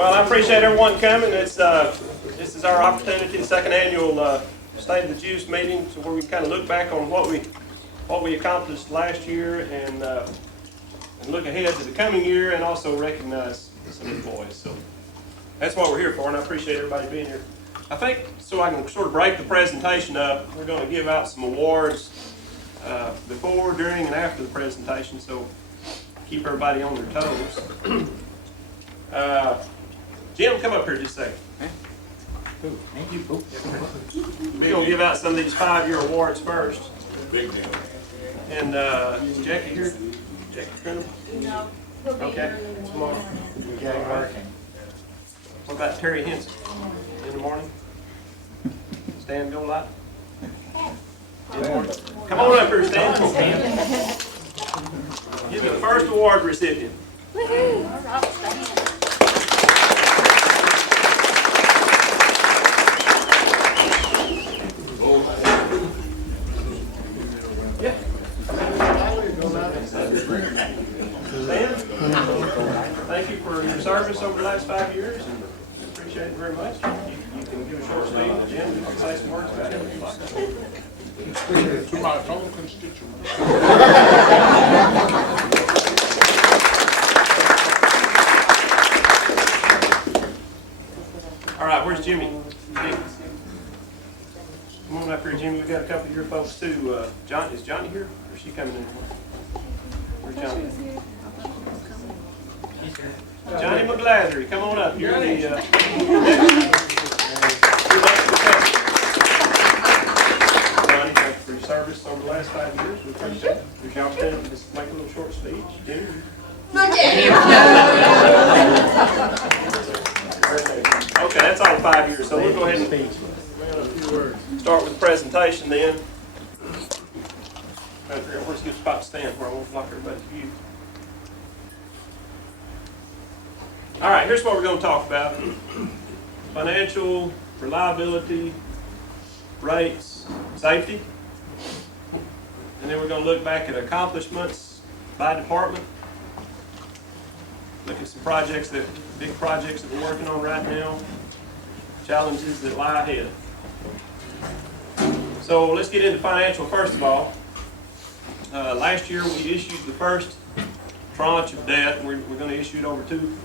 Well, I appreciate everyone coming. This is our opportunity, the second annual State of the GEUS meeting, so where we kind of look back on what we accomplished last year and look ahead to the coming year, and also recognize some employees. So that's what we're here for, and I appreciate everybody being here. I think so I can sort of break the presentation up. We're going to give out some awards before, during, and after the presentation, so keep everybody on their toes. Jim, come up here just a second. Thank you. We're going to give out some of these 5-year awards first. Big deal. And is Jackie here? Jackie Trinham? No, he'll be Okay, here in the tomorrow. morning. What about Terry Henson? In the morning? Stan Golight? In the morning? Come on up here, Stan. You're the first award recipient. All right, stand. Yeah. Stan, thank you for your service over the last 5 years. Appreciate it very much. You can give a short speech. Jim, you can say some words about it. To my fellow constituents. All right, where's Jimmy? Come on up here, Jimmy. We got a couple of your folks too. John, is Johnny here, or is she coming in? Where's Johnny? Johnny McGlattery, come on up. You're the you're next contestant. Johnny, thank you for your service over the last 5 years. We appreciate it. Here's your opportunity to just make a little short speech. Jimmy. Okay, that's all 5 years, so we'll go ahead and start with the presentation then. Trying to figure out where's a good spot to stand where I won't block everybody's view. All right, here's what we're going to talk about. Financial, reliability, rates, safety. And then we're going to look back at accomplishments by department. Look at some projects big projects that we're working on right now. Challenges that lie ahead. So let's get into financial first of all. Last year we issued the first tranche of debt, and we're going to issue it over two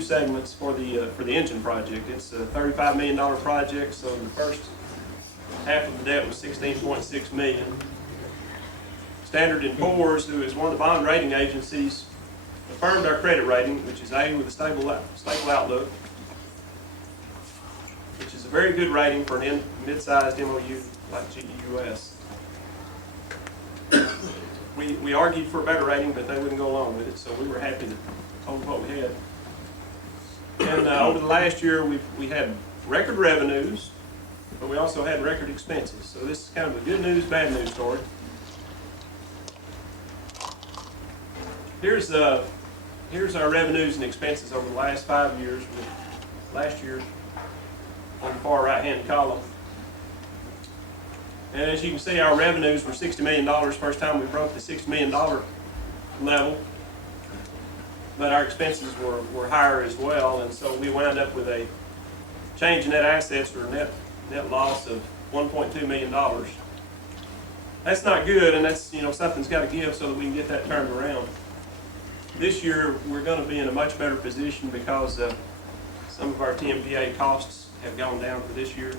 segments for the engine project. It's a $35 million project, so the first half of the debt was $16.6 million. Standard & Poor's, who is one of the bond rating agencies, affirmed our credit rating, which is A with a stable outlook, which is a very good rating for a mid-sized MOU like GEUS. We argued for a better rating, but they wouldn't go along with it, so we were happy to hold what we had. And over the last year, we had record revenues, but we also had record expenses. So this is kind of a good news, bad news story. Here's our revenues and expenses over the last 5 years, with last year on the far right-hand column. And as you can see, our revenues were $60 million, first time we broke the $6 million level. But our expenses were higher as well, and so we wound up with a change in net assets, or net loss of $1.2 million. That's not good, and that's, something's got to give so that we can get that turned around. This year, we're going to be in a much better position because some of our TMPA costs have gone down for this year,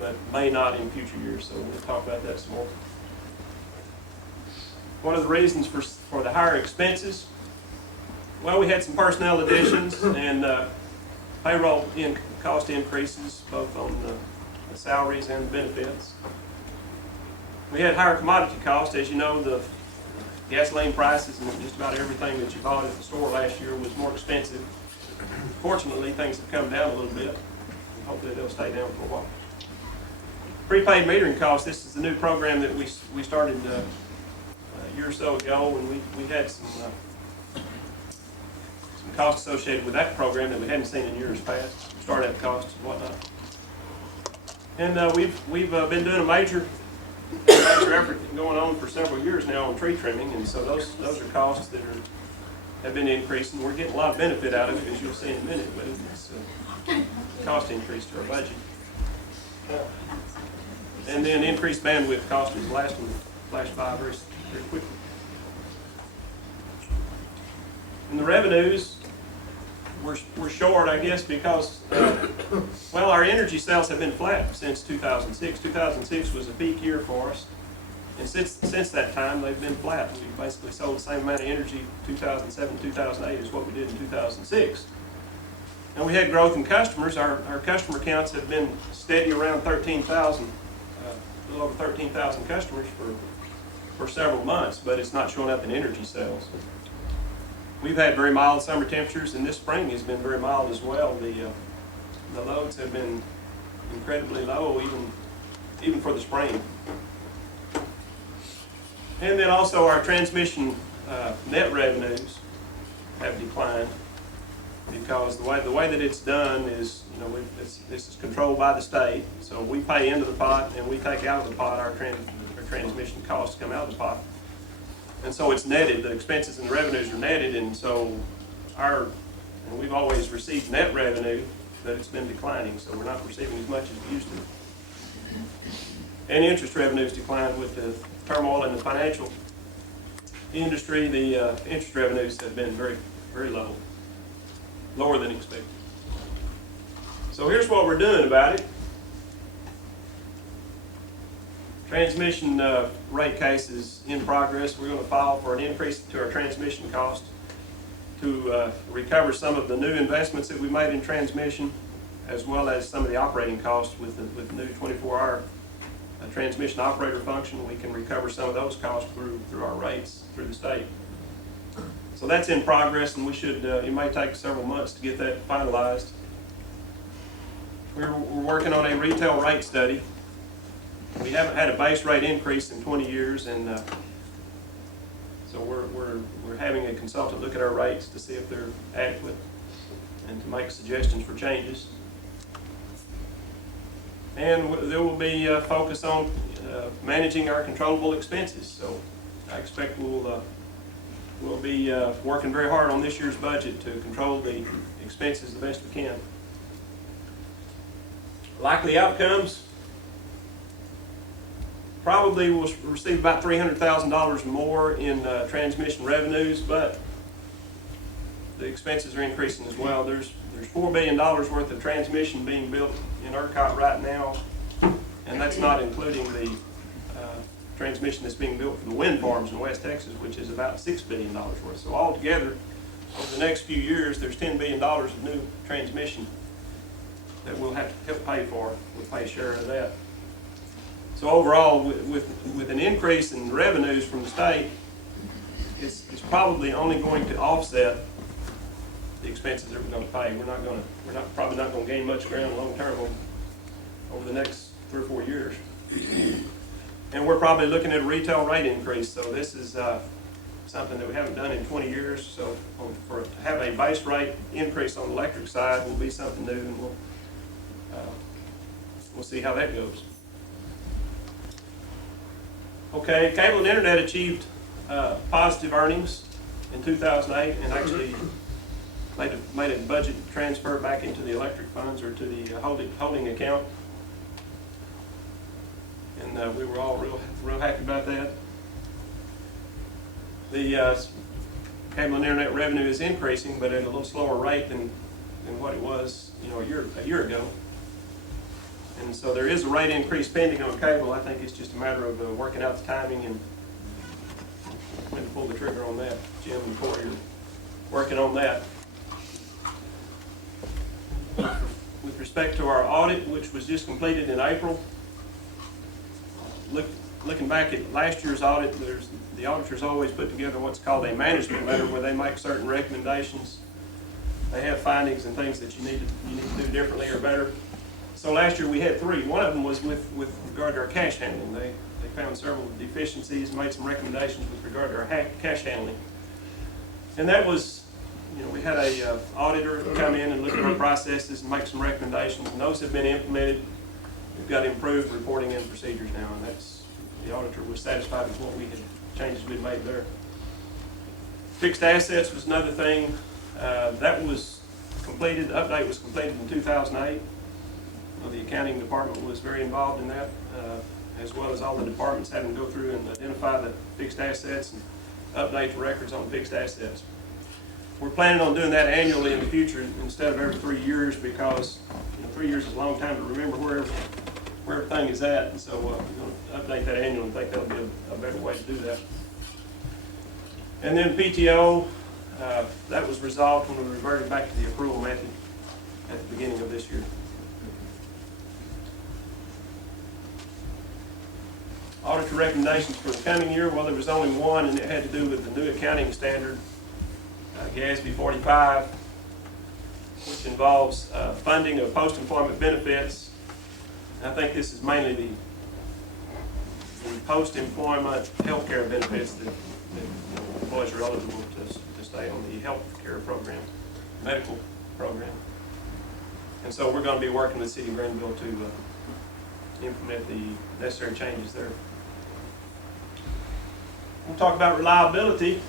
but may not in future years, so we'll talk about that some more. One of the reasons for the higher expenses, well, we had some personnel additions and payroll cost increases, both on the salaries and the benefits. We had higher commodity costs. As you know, the gasoline prices and just about everything that you bought at the store last year was more expensive. Fortunately, things have come down a little bit. Hopefully they'll stay down for a while. Prepaid metering costs, this is the new program that we started a year or so ago, and we had some costs associated with that program that we hadn't seen in years past, startup costs and whatnot. And we've been doing a major effort going on for several years now on tree trimming, and so those are costs that are have been increasing. We're getting a lot of benefit out of it, as you'll see in a minute, but it's a cost increase to our budget. And then increased bandwidth cost was the last one, flashed by very quickly. And the revenues, we're short, I guess, because, well, our energy sales have been flat since 2006. 2006 was a peak year for us. And since that time, they've been flat. We basically sold the same amount of energy 2007, 2008 as what we did in 2006. And we had growth in customers. Our customer counts have been steady around 13,000, a little over 13,000 customers for several months, but it's not showing up in energy sales. We've had very mild summer temperatures, and this spring has been very mild as well. The loads have been incredibly low, even for the spring. And then also our transmission net revenues have declined because the way that it's done is, this is controlled by the state. So we pay into the pot and we take out of the pot our transmission costs come out of the pot. And so it's netted, the expenses and the revenues are netted, and so we've always received net revenue, but it's been declining, so we're not receiving as much as we used to. And interest revenues declined with the turmoil in the financial industry. The interest revenues have been very, very low, lower than expected. So here's what we're doing about it. Transmission rate case is in progress. We're going to file for an increase to our transmission cost to recover some of the new investments that we made in transmission, as well as some of the operating costs with the new 24-hour transmission operator function. We can recover some of those costs through our rates through the state. So that's in progress, and we should. It may take several months to get that finalized. We're working on a retail rate study. We haven't had a base rate increase in 20 years, and so we're having a consultant look at our rates to see if they're adequate and to make suggestions for changes. And there will be a focus on managing our controllable expenses. So I expect we'll be working very hard on this year's budget to control the expenses the best we can. Likely outcomes. Probably we'll receive about $300,000 more in transmission revenues, but the expenses are increasing as well. There's $4 billion worth of transmission being built in ERCOT right now, and that's not including the transmission that's being built for the wind farms in West Texas, which is about $6 billion worth. So altogether, over the next few years, there's $10 billion of new transmission that we'll have to help pay for. We'll pay a share of that. So overall, with an increase in revenues from the state, it's probably only going to offset the expenses that we're going to pay. We're probably not going to gain much ground long term over the next 3 or 4 years. And we're probably looking at a retail rate increase. So this is something that we haven't done in 20 years. So to have a base rate increase on the electric side will be something new, and we'll see how that goes. Okay, cable and internet achieved positive earnings in 2008 and actually made a budget transfer back into the electric funds or to the holding account. And we were all real happy about that. The cable and internet revenue is increasing, but at a little slower rate than what it was, a year ago. And so there is a rate increase pending on cable. I think it's just a matter of working out the timing and when to pull the trigger on that. Jim and Corey are working on that. With respect to our audit, which was just completed in April, looking back at last year's audit, the auditors always put together what's called a management letter where they make certain recommendations. They have findings and things that you need to do differently or better. So last year we had 3. One of them was with regard to our cash handling. They found several deficiencies, made some recommendations with regard to our cash handling. And that was, we had a auditor come in and look at our processes and make some recommendations, and those have been implemented. We've got improved reporting and procedures now, and the auditor was satisfied with what changes we'd made there. Fixed assets was another thing. That was completed, the update was completed in 2008. The accounting department was very involved in that, as well as all the departments having to go through and identify the fixed assets and update the records on fixed assets. We're planning on doing that annually in the future instead of every 3 years, because 3 years is a long time to remember where everything is at, and so we're going to update that annually and think that'll be a better way to do that. And then PTO, that was resolved when we reverted back to the accrual method at the beginning of this year. Auditor recommendations for the coming year, well, there was only one, and it had to do with the new accounting standard, GASB 45, which involves funding of post-employment benefits. I think this is mainly the post-employment health care benefits that employees are eligible to stay on the health care program, medical program. And so we're going to be working with the City of Greenville to implement the necessary changes there. We'll talk about reliability.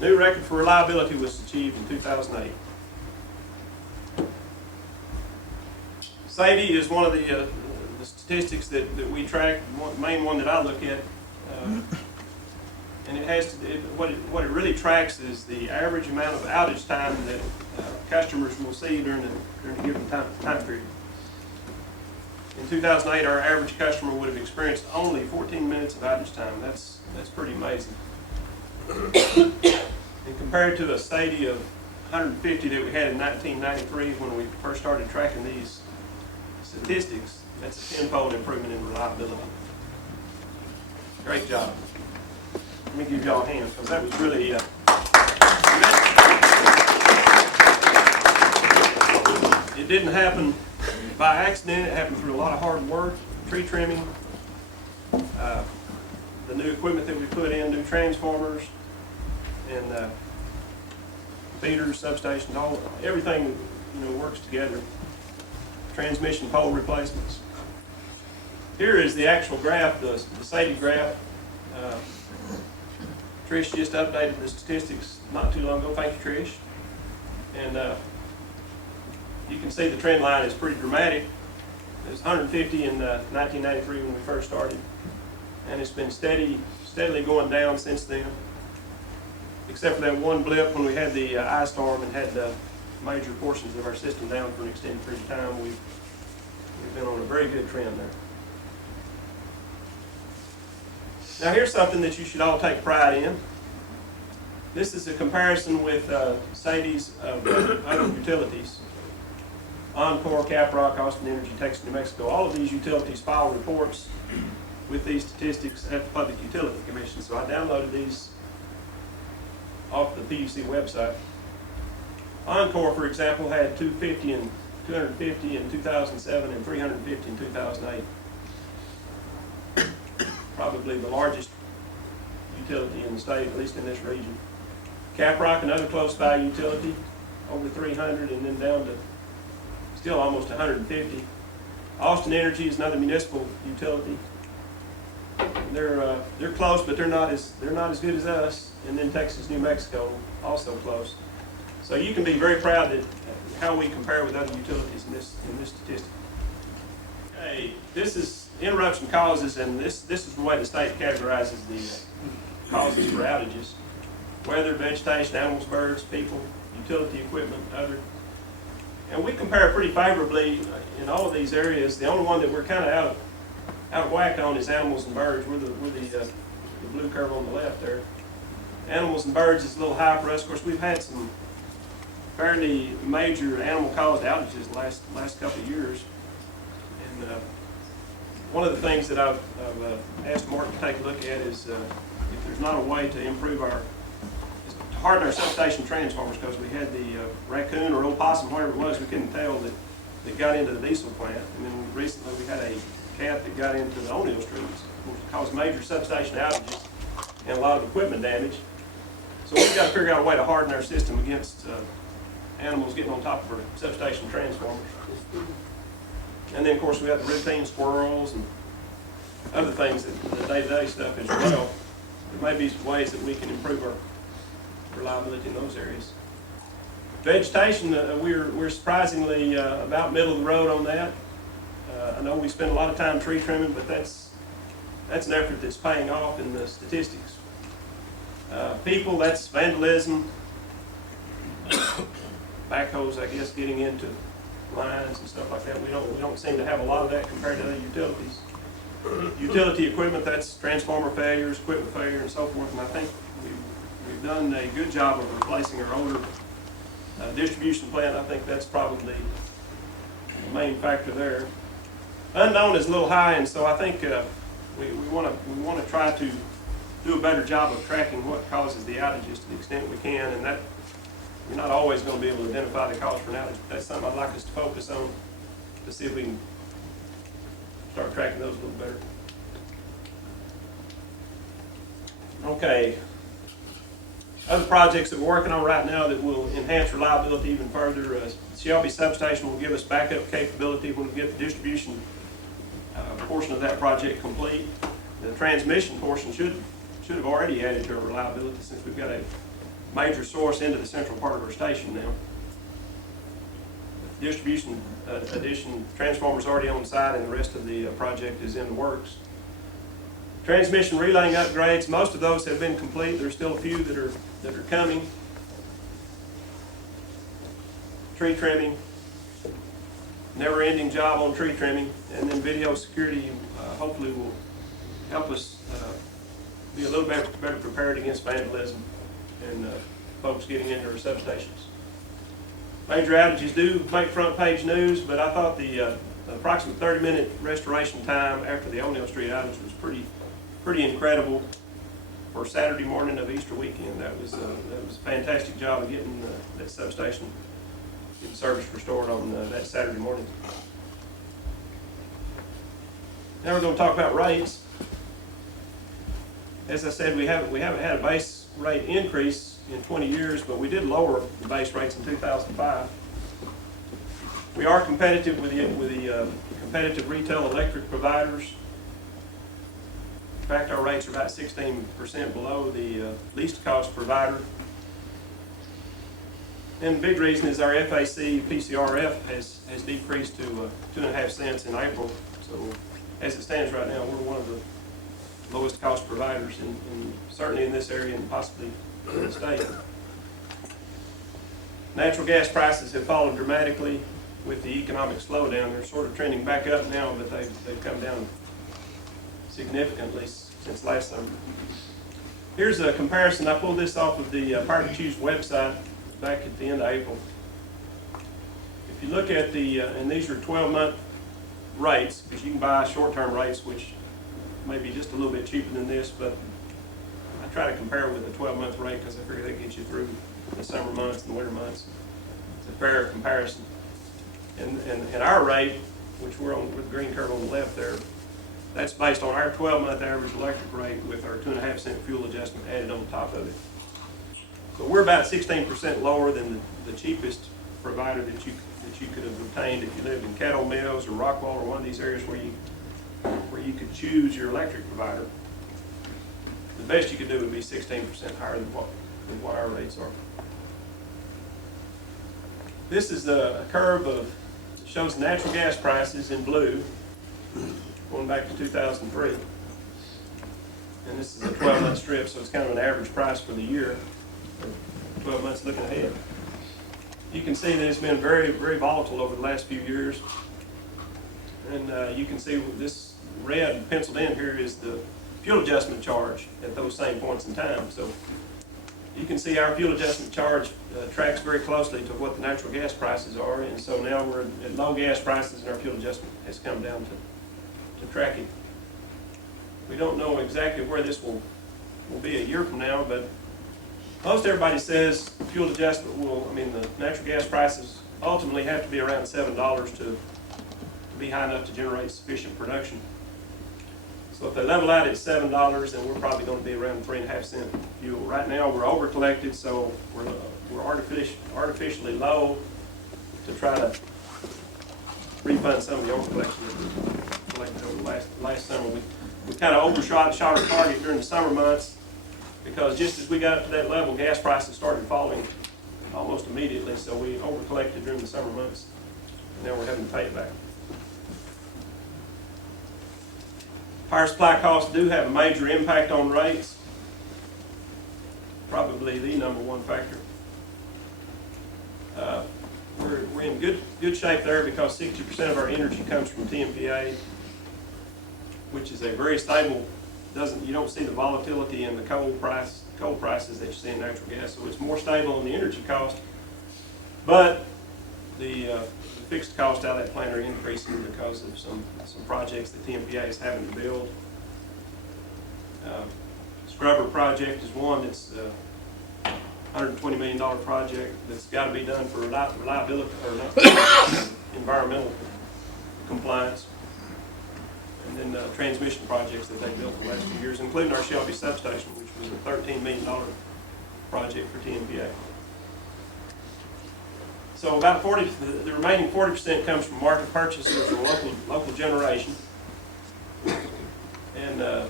New record for reliability was achieved in 2008. SAIDI is one of the statistics that we track, the main one that I look at, and it has what it really tracks is the average amount of outage time that customers will see during a given time period. In 2008, our average customer would have experienced only 14 minutes of outage time. That's pretty amazing. And compared to a SAIDI of 150 that we had in 1993 when we first started tracking these statistics, that's a tenfold improvement in reliability. Great job. Let me give y'all a hand, because that was really it didn't happen by accident. It happened through a lot of hard work, tree trimming, the new equipment that we put in, new transformers, and feeders, substations, everything works together. Transmission pole replacements. Here is the actual graph, the SAIDI graph. Trish just updated the statistics not too long ago. Thank you, Trish. And you can see the trend line is pretty dramatic. It was 150 in 1993 when we first started, and it's been steadily going down since then. Except for that one blip when we had the ice storm and had major portions of our system down for an extended period of time. We've been on a very good trend there. Now here's something that you should all take pride in. This is a comparison with SAIDI's of other utilities. Encore, Caprock, Austin Energy, Texas, New Mexico. All of these utilities file reports with these statistics at the Public Utility Commission. So I downloaded these off the PUC website. Encore, for example, had 250 and 250 in 2007 and 350 in 2008. Probably the largest utility in the state, at least in this region. Caprock, another close by utility, over 300 and then down to still almost 150. Austin Energy is another municipal utility. They're close, but they're not as good as us. And then Texas, New Mexico, also close. So you can be very proud that how we compare with other utilities in this statistic. Okay, this is interruption causes, and this is the way the state categorizes the causes for outages: weather, vegetation, animals, birds, people, utility equipment, other. And we compare pretty favorably in all of these areas. The only one that we're kind of out of whack on is animals and birds. We're the blue curve on the left there. Animals and birds is a little high for us. Of course, we've had some fairly major animal-caused outages the last couple of years. And one of the things that I've asked Mark to take a look at is if there's not a way to improve to harden our substation transformers, because we had the raccoon or opossum, whatever it was, we couldn't tell, that got into the diesel plant. And then recently we had a cat that got into the O'Neill streets, which caused major substation outages and a lot of equipment damage. So we've got to figure out a way to harden our system against animals getting on top of our substation transformers. And then, of course, we have the routine squirrels and other things, the day-to-day stuff as well. There may be some ways that we can improve our reliability in those areas. Vegetation, we're surprisingly about middle of the road on that. I know we spend a lot of time tree trimming, but that's an effort that's paying off in the statistics. People, that's vandalism, backhoes, I guess, getting into lines and stuff like that. We don't seem to have a lot of that compared to other utilities. Utility equipment, that's transformer failures, equipment failure, and so forth. And I think we've done a good job of replacing our older distribution plant. I think that's probably the main factor there. Unknown is a little high, and so I think we want to try to do a better job of tracking what causes the outages to the extent we can, and that we're not always going to be able to identify the cause for an outage, but that's something I'd like us to focus on to see if we can start tracking those a little better. Okay. Other projects that we're working on right now that will enhance reliability even further. Shelby Substation will give us backup capability when we get the distribution portion of that project complete. The transmission portion should have already added to our reliability since we've got a major source into the central part of our station now. Distribution addition, transformers already on site, and the rest of the project is in the works. Transmission relaying upgrades, most of those have been complete. There's still a few that are coming. Tree trimming, never-ending job on tree trimming, and then video security hopefully will help us be a little bit better prepared against vandalism and folks getting into our substations. Major outages do make front page news, but I thought the approximate 30-minute restoration time after the O'Neill Street outage was pretty incredible for Saturday morning of Easter weekend. That was a fantastic job of getting that substation, getting service restored on that Saturday morning. Now we're going to talk about rates. As I said, we haven't had a base rate increase in 20 years, but we did lower the base rates in 2005. We are competitive with the competitive retail electric providers. In fact, our rates are about 16% below the least cost provider. And the big reason is our FAC PCRF has decreased to 2.5 cents in April. So as it stands right now, we're one of the lowest cost providers certainly in this area and possibly in the state. Natural gas prices have fallen dramatically with the economic slowdown. They're sort of trending back up now, but they've come down significantly since last summer. Here's a comparison. I pulled this off of the Power to Choose website back at the end of April. If you look at and these are 12-month rates, because you can buy short-term rates, which may be just a little bit cheaper than this, but I try to compare with the 12-month rate because I figure that gets you through the summer months and the winter months. It's a fair comparison. And our rate, which we're on with the green curve on the left there, that's based on our 12-month average electric rate with our 2.5 cent fuel adjustment added on top of it. So we're about 16% lower than the cheapest provider that you could have obtained if you lived in Caddo Mills or Rockwall or one of these areas where you could choose your electric provider. The best you could do would be 16% higher than what our rates are. This is a curve shows natural gas prices in blue going back to 2003. And this is a 12-month strip, so it's kind of an average price for the year, 12 months looking ahead. You can see that it's been very, very volatile over the last few years. And you can see this red penciled in here is the fuel adjustment charge at those same points in time. So you can see our fuel adjustment charge tracks very closely to what the natural gas prices are. And so now we're at low gas prices and our fuel adjustment has come down to track it. We don't know exactly where this will be a year from now, but most everybody says fuel adjustment the natural gas prices ultimately have to be around $7 to be high enough to generate sufficient production. So if they level out at $7, then we're probably going to be around 3.5 cent fuel. Right now we're over collected, so we're artificially low to try to refund some of the over collection that collected over the last summer. We kind of shot our target during the summer months, because just as we got up to that level, gas prices started falling almost immediately, so we over-collected during the summer months, and now we're having to pay it back. Power supply costs do have a major impact on rates, probably the number one factor. We're in good shape there because 60% of our energy comes from TMPA, which is a very stable. You don't see the volatility in the coal prices that you see in natural gas, so it's more stable on the energy cost. But the fixed cost out of that plant are increasing because of some projects that TMPA is having to build. Scrubber project is one that's $120 million project that's got to be done for reliability or not, environmental compliance. And then transmission projects that they built the last few years, including our Shelby substation, which was a $13 million project for TMPA. So about the remaining 40% comes from market purchases or local generation. And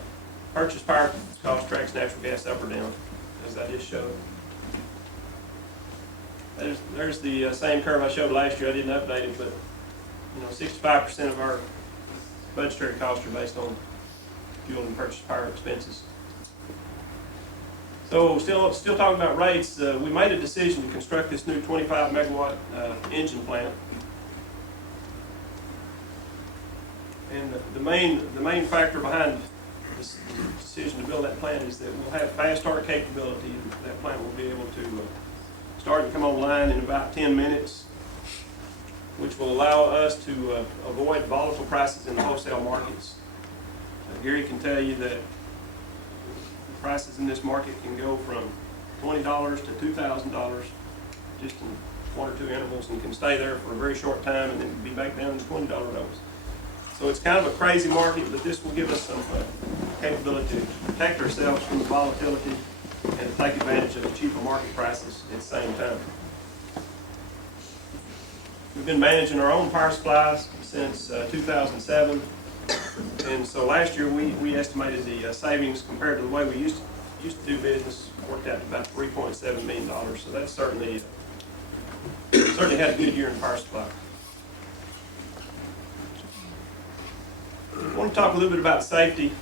purchase power cost tracks natural gas up or down, as I just showed. There's the same curve I showed last year. I didn't update it, but 65% of our budgetary costs are based on fuel and purchase power expenses. So still talking about rates, we made a decision to construct this new 25 megawatt engine plant. And the main factor behind this decision to build that plant is that we'll have fast start capability, and that plant will be able to start and come online in about 10 minutes, which will allow us to avoid volatile prices in the wholesale markets. Gary can tell you that the prices in this market can go from $20 to $2,000 just in one or two intervals, and can stay there for a very short time and then be back down to $20 levels. So it's kind of a crazy market, but this will give us some capability to protect ourselves from the volatility and to take advantage of the cheaper market prices at the same time. We've been managing our own power supplies since 2007, and so last year we estimated the savings compared to the way we used to do business worked out to about $3.7 million. So that's certainly had a good year in power supply. I want to talk a little bit about safety.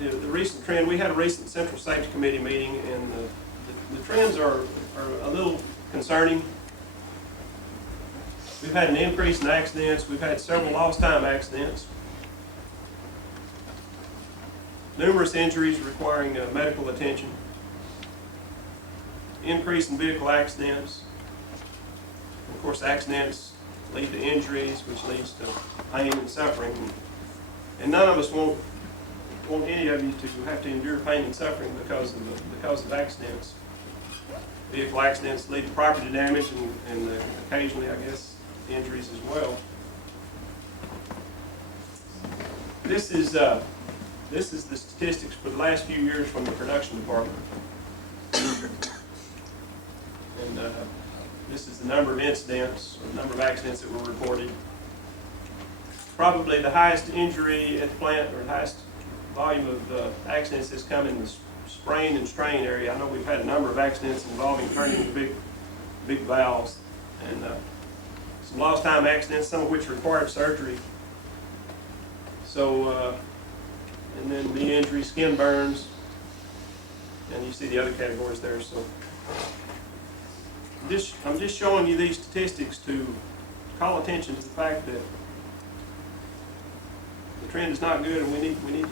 The recent trend, we had a recent Central Safety Committee meeting, and the trends are a little concerning. We've had an increase in accidents. We've had several lost time accidents. Numerous injuries requiring medical attention. Increase in vehicle accidents. Of course, accidents lead to injuries, which leads to pain and suffering. And none of us want any of you to have to endure pain and suffering because of accidents. Vehicle accidents lead to property damage and occasionally, I guess, injuries as well. This is the statistics for the last few years from the production department. And this is the number of incidents, or the number of accidents that were reported. Probably the highest injury at the plant, or the highest volume of accidents has come in the sprain and strain area. I know we've had a number of accidents involving turning big valves, and some lost time accidents, some of which required surgery. So, and then knee injury, skin burns, and you see the other categories there. So, I'm just showing you these statistics to call attention to the fact that the trend is not good, and we need to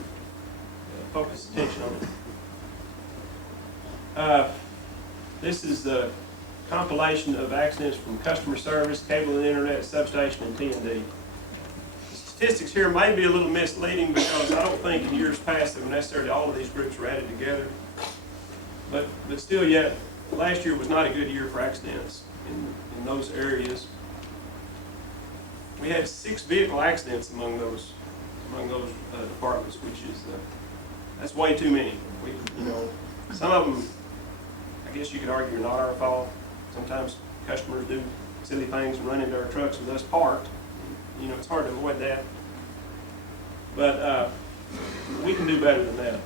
focus attention on it. This is a compilation of accidents from customer service, cable and internet, substation, and T&D. The statistics here may be a little misleading because I don't think in years past that necessarily all of these groups were added together. But still yet, last year was not a good year for accidents in those areas. We had 6 vehicle accidents among those departments, which is that's way too many. Some of them, I guess you could argue, are not our fault. Sometimes customers do silly things and run into our trucks with us parked. you know, it's hard to avoid that. But we can do better than that.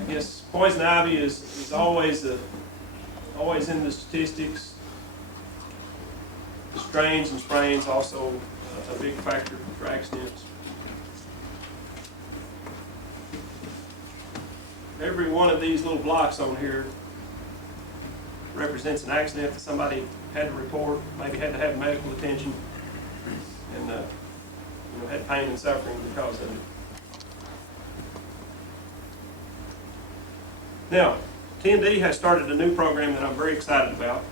I guess poison ivy is always always in the statistics. The strains and sprains also a big factor for accidents. Every one of these little blocks on here represents an accident that somebody had to report, maybe had to have medical attention, and you know, had pain and suffering because of it. Now, TND has started a new program that I'm very excited about.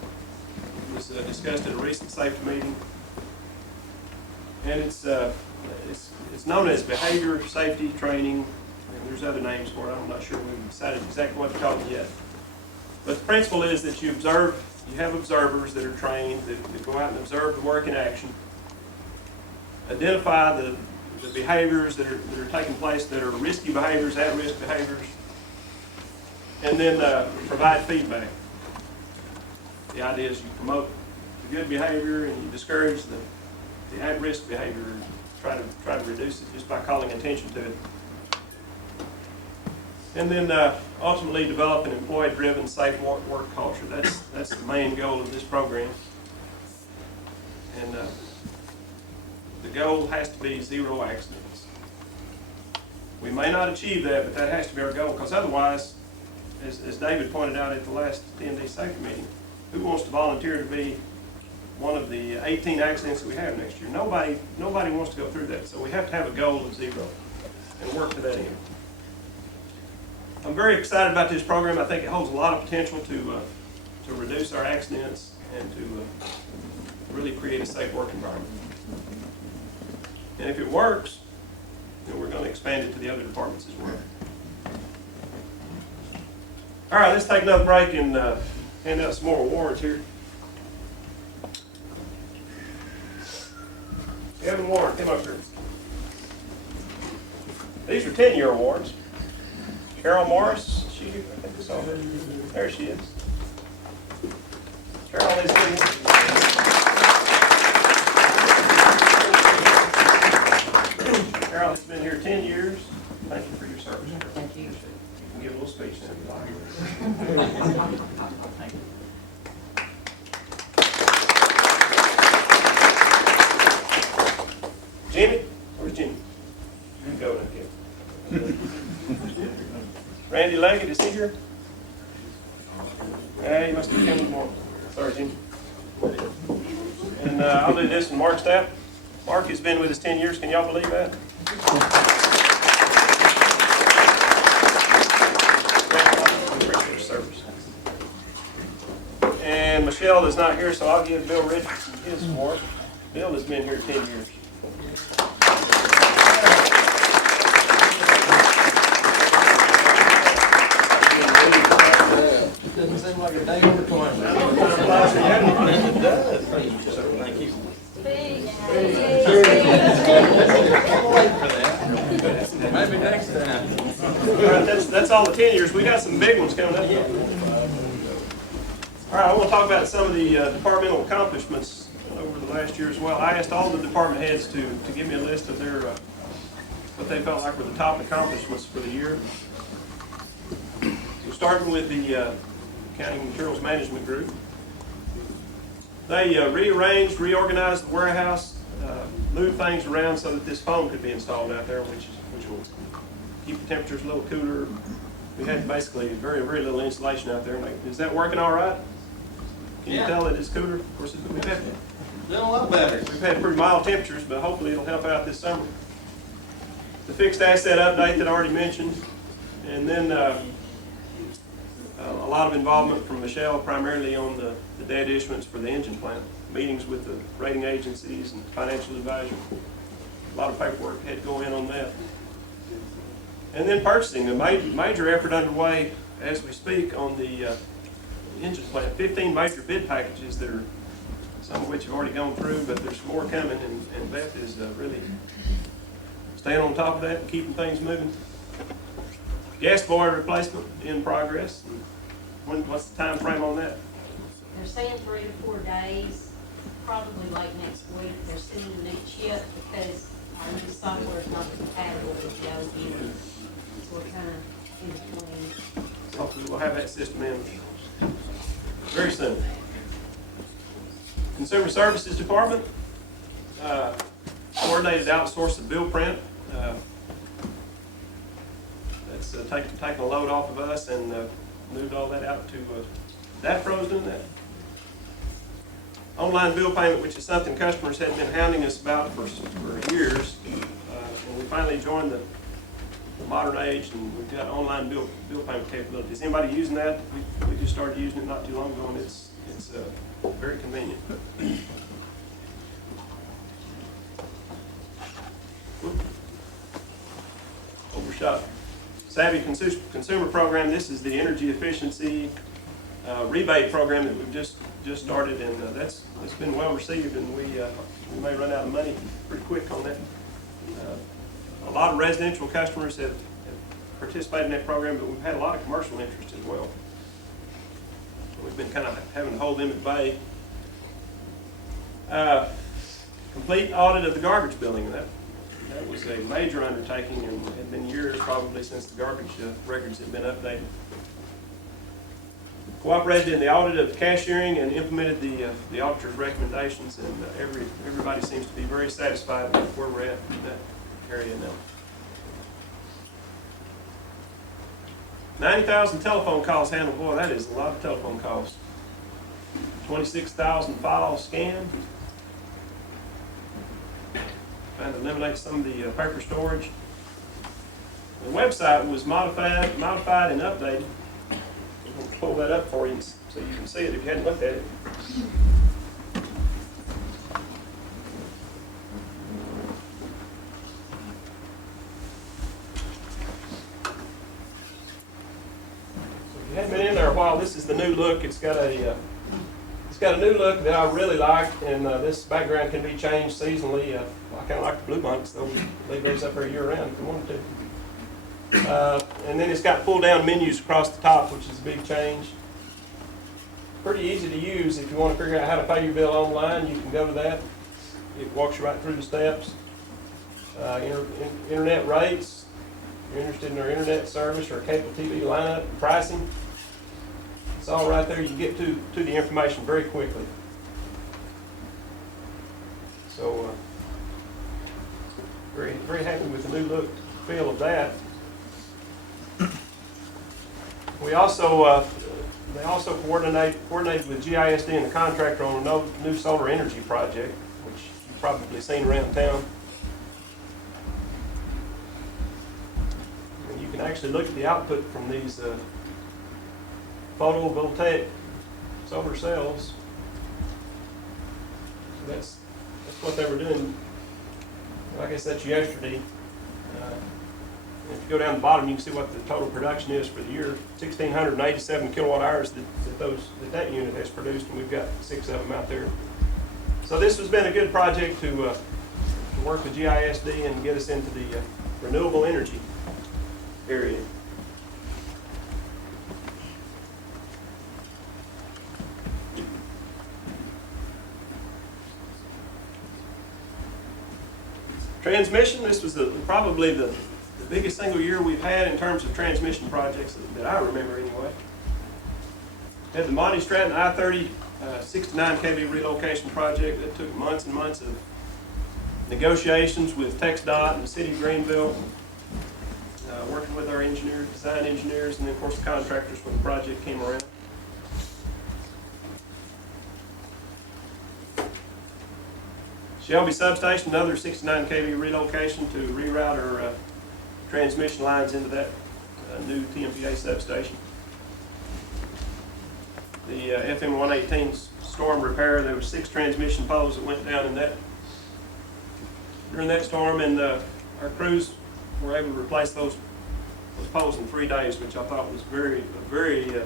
It was discussed at a recent safety meeting, and it's known as behavior safety training, and there's other names for it. I'm not sure we've decided exactly what to call it yet. But the principle is that you have observers that are trained that go out and observe the work in action, identify the behaviors that are taking place that are risky behaviors, at-risk behaviors, and then provide feedback. The idea is you promote the good behavior and you discourage the at-risk behavior, try to reduce it just by calling attention to it. And then ultimately develop an employee-driven, safe work culture. That's the main goal of this program. And the goal has to be 0 accidents. We may not achieve that, but that has to be our goal, because otherwise, as David pointed out at the last TND safety meeting, who wants to volunteer to be one of the 18 accidents that we have next year? Nobody wants to go through that. So we have to have a goal of 0 and work to that end. I'm very excited about this program. I think it holds a lot of potential to reduce our accidents and to really create a safe work environment. And if it works, then we're going to expand it to the other departments as well. All right, let's take another break and hand out some more awards here. Evan Warren, come up here. These are 10-year awards. Carol Morris, I think I saw her. There she is. Carol is here. Carol has been here 10 years. Thank you for your service. Thank you. You can give a little speech now. Thank you. Jimmy? Where's Jimmy? You go down here. Randy Leggett, is he here? Yeah, he must have come more. Sorry, Jimmy. And I'll do this one, Mark Stapp. Mark has been with us 10 years. Can y'all believe that? Appreciate your service. And Michelle is not here, so I'll give Bill Richardson his award. Bill has been here 10 years. Doesn't seem like a day over 20. It does. Thank you. Maybe next time. All right, that's all the 10 years. We got some big ones coming up. All right, I want to talk about some of the departmental accomplishments over the last year as well. I asked all the department heads to give me a list of their what they felt like were the top accomplishments for the year. So starting with the Accounting Materials Management Group. They rearranged, reorganized the warehouse, moved things around so that this foam could be installed out there, which will keep the temperatures a little cooler. We had basically very, very little insulation out there. Is that working all right? Can you tell that it's cooler? Of course, we've had Doing a lot better. We've had pretty mild temperatures, but hopefully it'll help out this summer. The fixed asset update that I already mentioned, and then a lot of involvement from Michelle, primarily on the debt issuance for the engine plant, meetings with the rating agencies and financial advisors. A lot of paperwork had to go in on that. And then purchasing, a major effort underway as we speak on the engine plant. 15 major bid packages that are, some of which have already gone through, but there's more coming, and Beth is really staying on top of that and keeping things moving. Gas boiler replacement in progress. What's the time frame on that? They're saying 3 to 4 days. probably late next week. They're sending a new chip because our new software is not compatible with the old unit. So we're kind of in between. Hopefully we'll have that system in very soon. Consumer Services Department, coordinated outsource of bill print. That's taking a load off of us and moved all that out to, that pros doing that. Online bill payment, which is something customers had been hounding us about for years. And we finally joined the modern age, and we've got online bill payment capabilities. Anybody using that? We just started using it not too long ago, and it's very convenient. Overshot. Savvy Consumer Program. This is the energy efficiency rebate program that we've just started, and it's been well received, and we may run out of money pretty quick on that. A lot of residential customers have participated in that program, but we've had a lot of commercial interest as well. We've been kind of having to hold them at bay. Complete audit of the garbage billing. That was a major undertaking, and it had been years probably since the garbage records had been updated. Cooperated in the audit of the cashiering and implemented the auditor's recommendations, and everybody seems to be very satisfied with where we're at in that area now. 90,000 telephone calls handled. Boy, that is a lot of telephone calls. 26,000 files scanned. Trying to eliminate some of the paper storage. The website was modified and updated. I'm going to pull that up for you so you can see it if you hadn't looked at it. If you hadn't been in there a while, this is the new look. It's got a new look that I really like, and this background can be changed seasonally. I kind of like the bluebonnet, so we leave those up there year round if we wanted to. And then it's got pull-down menus across the top, which is a big change. Pretty easy to use. If you want to figure out how to pay your bill online, you can go to that. It walks you right through the steps. Internet rates. If you're interested in our internet service or cable TV lineup, pricing. It's all right there. You can get to the information very quickly. So, very, very happy with the new look, feel of that. We also, they also coordinated with GISD and the contractor on a new solar energy project, which you've probably seen around town. And you can actually look at the output from these photovoltaic solar cells. So that's what they were doing. I guess that's yesterday. If you go down the bottom, you can see what the total production is for the year. 1,687 kilowatt hours that unit has produced, and we've got 6 of them out there. So this has been a good project to work with GISD and get us into the renewable energy area. Transmission, this was probably the biggest single year we've had in terms of transmission projects that I remember anyway. Had the Monty Stratton I-30 69 kV relocation project that took months and months of negotiations with TxDOT and the city of Greenville, working with our engineers, design engineers, and then of course the contractors when the project came around. Shelby Substation, another 69 kV relocation to reroute our transmission lines into that new TMPA substation. The FM 118 storm repair, there were 6 transmission poles that went down in that during that storm, and our crews were able to replace those poles in 3 days, which I thought was very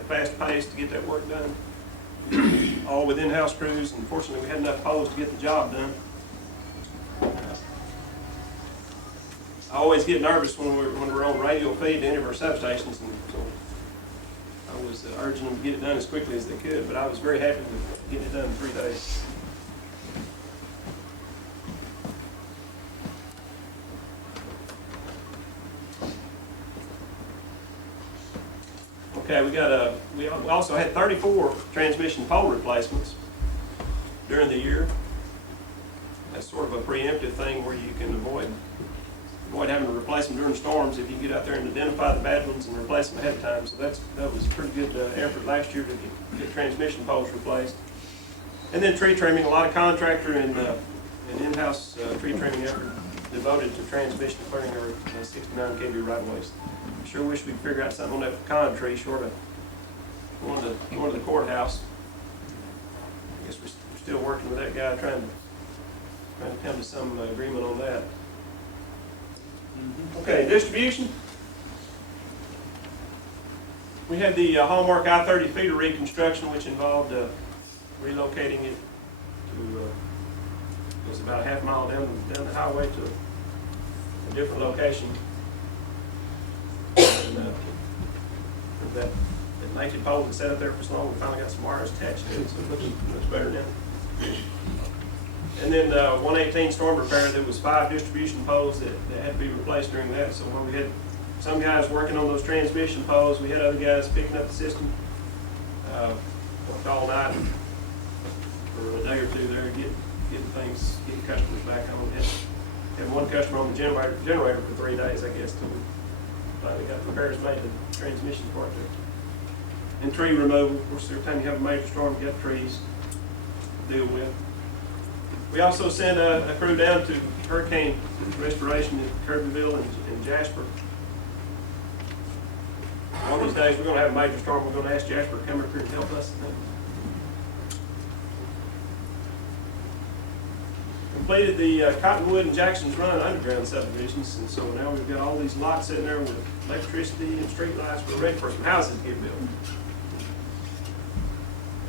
fast paced to get that work done. All with in-house crews, and fortunately we had enough poles to get the job done. I always get nervous when we're on radio feed to any of our substations, and so I was urging them to get it done as quickly as they could, but I was very happy with getting it done in 3 days. Okay, we also had 34 transmission pole replacements during the year. That's sort of a preemptive thing where you can avoid having to replace them during storms if you can get out there and identify the bad ones and replace them ahead of time. So that was a pretty good effort last year to get transmission poles replaced. And then tree trimming, a lot of contractor and in-house tree trimming effort devoted to transmission clearing our 69 kV right of ways. Sure wish we could figure out something on that pecan tree short of going to the courthouse. I guess we're still working with that guy trying to come to some agreement on that. Okay, distribution. We had the Hallmark I-30 feeder reconstruction, which involved relocating it to, it was about a half mile down the highway to a different location. And that naked pole that sat up there for so long, we finally got some wires attached to it, so it looks better now. And then 118 storm repair, there was 5 distribution poles that had to be replaced during that. So when we had some guys working on those transmission poles, we had other guys picking up the system. Worked all night for a day or two there, getting customers back home. Had one customer on the generator for 3 days, I guess, till we finally got repairs made to the transmission part there. And tree removal, of course, every time you have a major storm, you got trees to deal with. We also sent a crew down to hurricane restoration at Kirbyville and Jasper. One of these days, we're going to have a major storm. We're going to ask Jasper to come up here and help us. Completed the Cottonwood and Jackson's Run underground subdivisions, and so now we've got all these lots sitting there with electricity and street lights. We're ready for some houses to get built.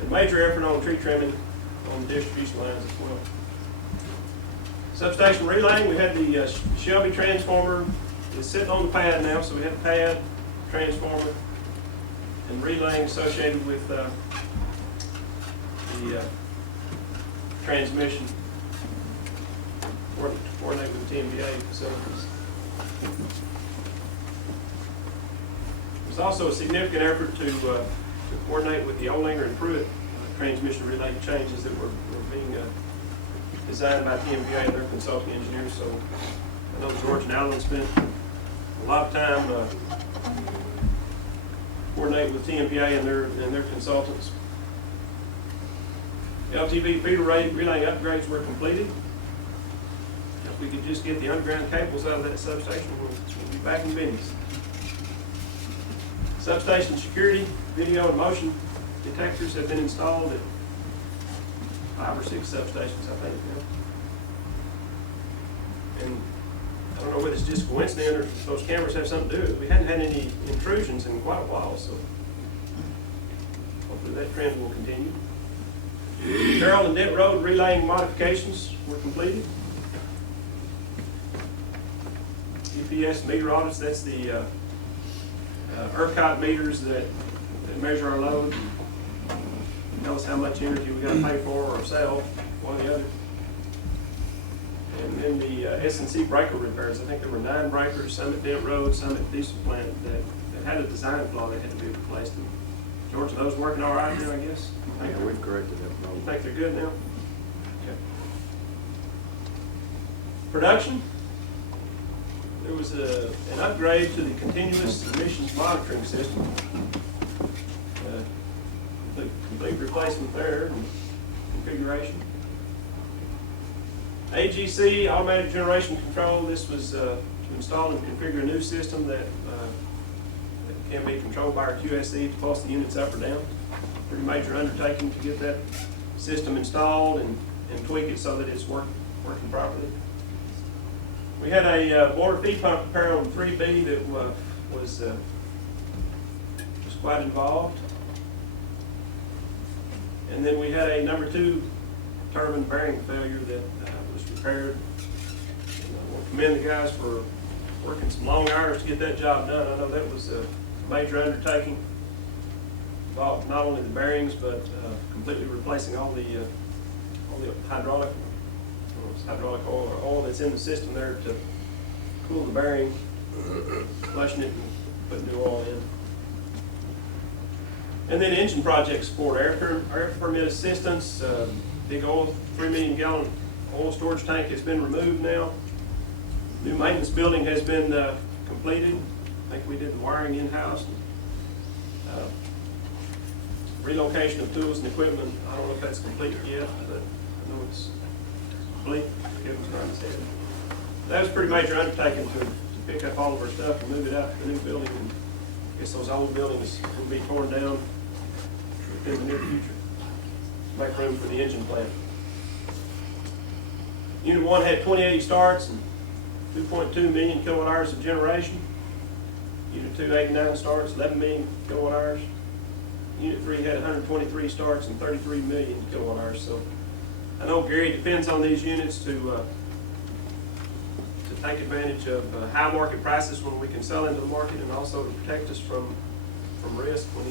And major effort on tree trimming on the distribution lines as well. Substation relaying, we had the Shelby transformer. It's sitting on the pad now, so we have the pad, transformer, and relaying associated with the transmission. Coordinate with the TMBA facilities. There's also a significant effort to coordinate with the Olinger and Pruitt transmission relay changes that were being designed by TMBA and their consulting engineers. So I know George and Alan spent a lot of time coordinating with TMBA and their consultants. LTV feeder relaying upgrades were completed. If we could just get the underground cables out of that substation, we'll be back in business. Substation security, video and motion detectors have been installed at 5 or 6 substations, I think now. And I don't know whether it's just coincidence or if those cameras have something to do with it. We hadn't had any intrusions in quite a while, so hopefully that trend will continue. Carroll and Dent Road relaying modifications were completed. GPS meter audits, that's the ERCOT meters that measure our load, tell us how much energy we got to pay for or sell, one or the other. And then the S&C breaker repairs, I think there were 9 breakers, some at Dent Road, some at Diesel Plant, that had a design flaw that had to be replaced. And George, are those working all right now, I guess? Yeah, we've corrected that You problem. think they're good now? Okay. Production. There was an upgrade to the continuous emissions monitoring system. Complete replacement there and configuration. AGC, automatic generation control. This was to install and configure a new system that can be controlled by our QSC to pulse the units up or down. Pretty major undertaking to get that system installed and tweak it so that it's working properly. We had a boiler feed pump repair on 3B that was quite involved. And then we had a number 2 turbine bearing failure that was repaired. I want to commend the guys for working some long hours to get that job done. I know that was a major undertaking. Involved not only the bearings, but completely replacing all the hydraulic oil or oil that's in the system there to cool the bearing, flushing it and putting new oil in. And then engine project support, air permit assistance, big oil, 3 million gallon oil storage tank has been removed now. New maintenance building has been completed. I think we did the wiring in-house. Relocation of tools and equipment, I don't know if that's complete yet, but I know it's complete. Kevin's trying to say it. That was a pretty major undertaking to pick up all of our stuff and move it out to the new building. And I guess those old buildings will be torn down within the near future. Make room for the engine plant. Unit 1 had 28 starts and 2.2 million kilowatt hours of generation. Unit 2, 89 starts, 11 million kilowatt hours. Unit 3 had 123 starts and 33 million kilowatt hours. So I know Gary depends on these units to take advantage of high market prices when we can sell into the market, and also to protect us from risk when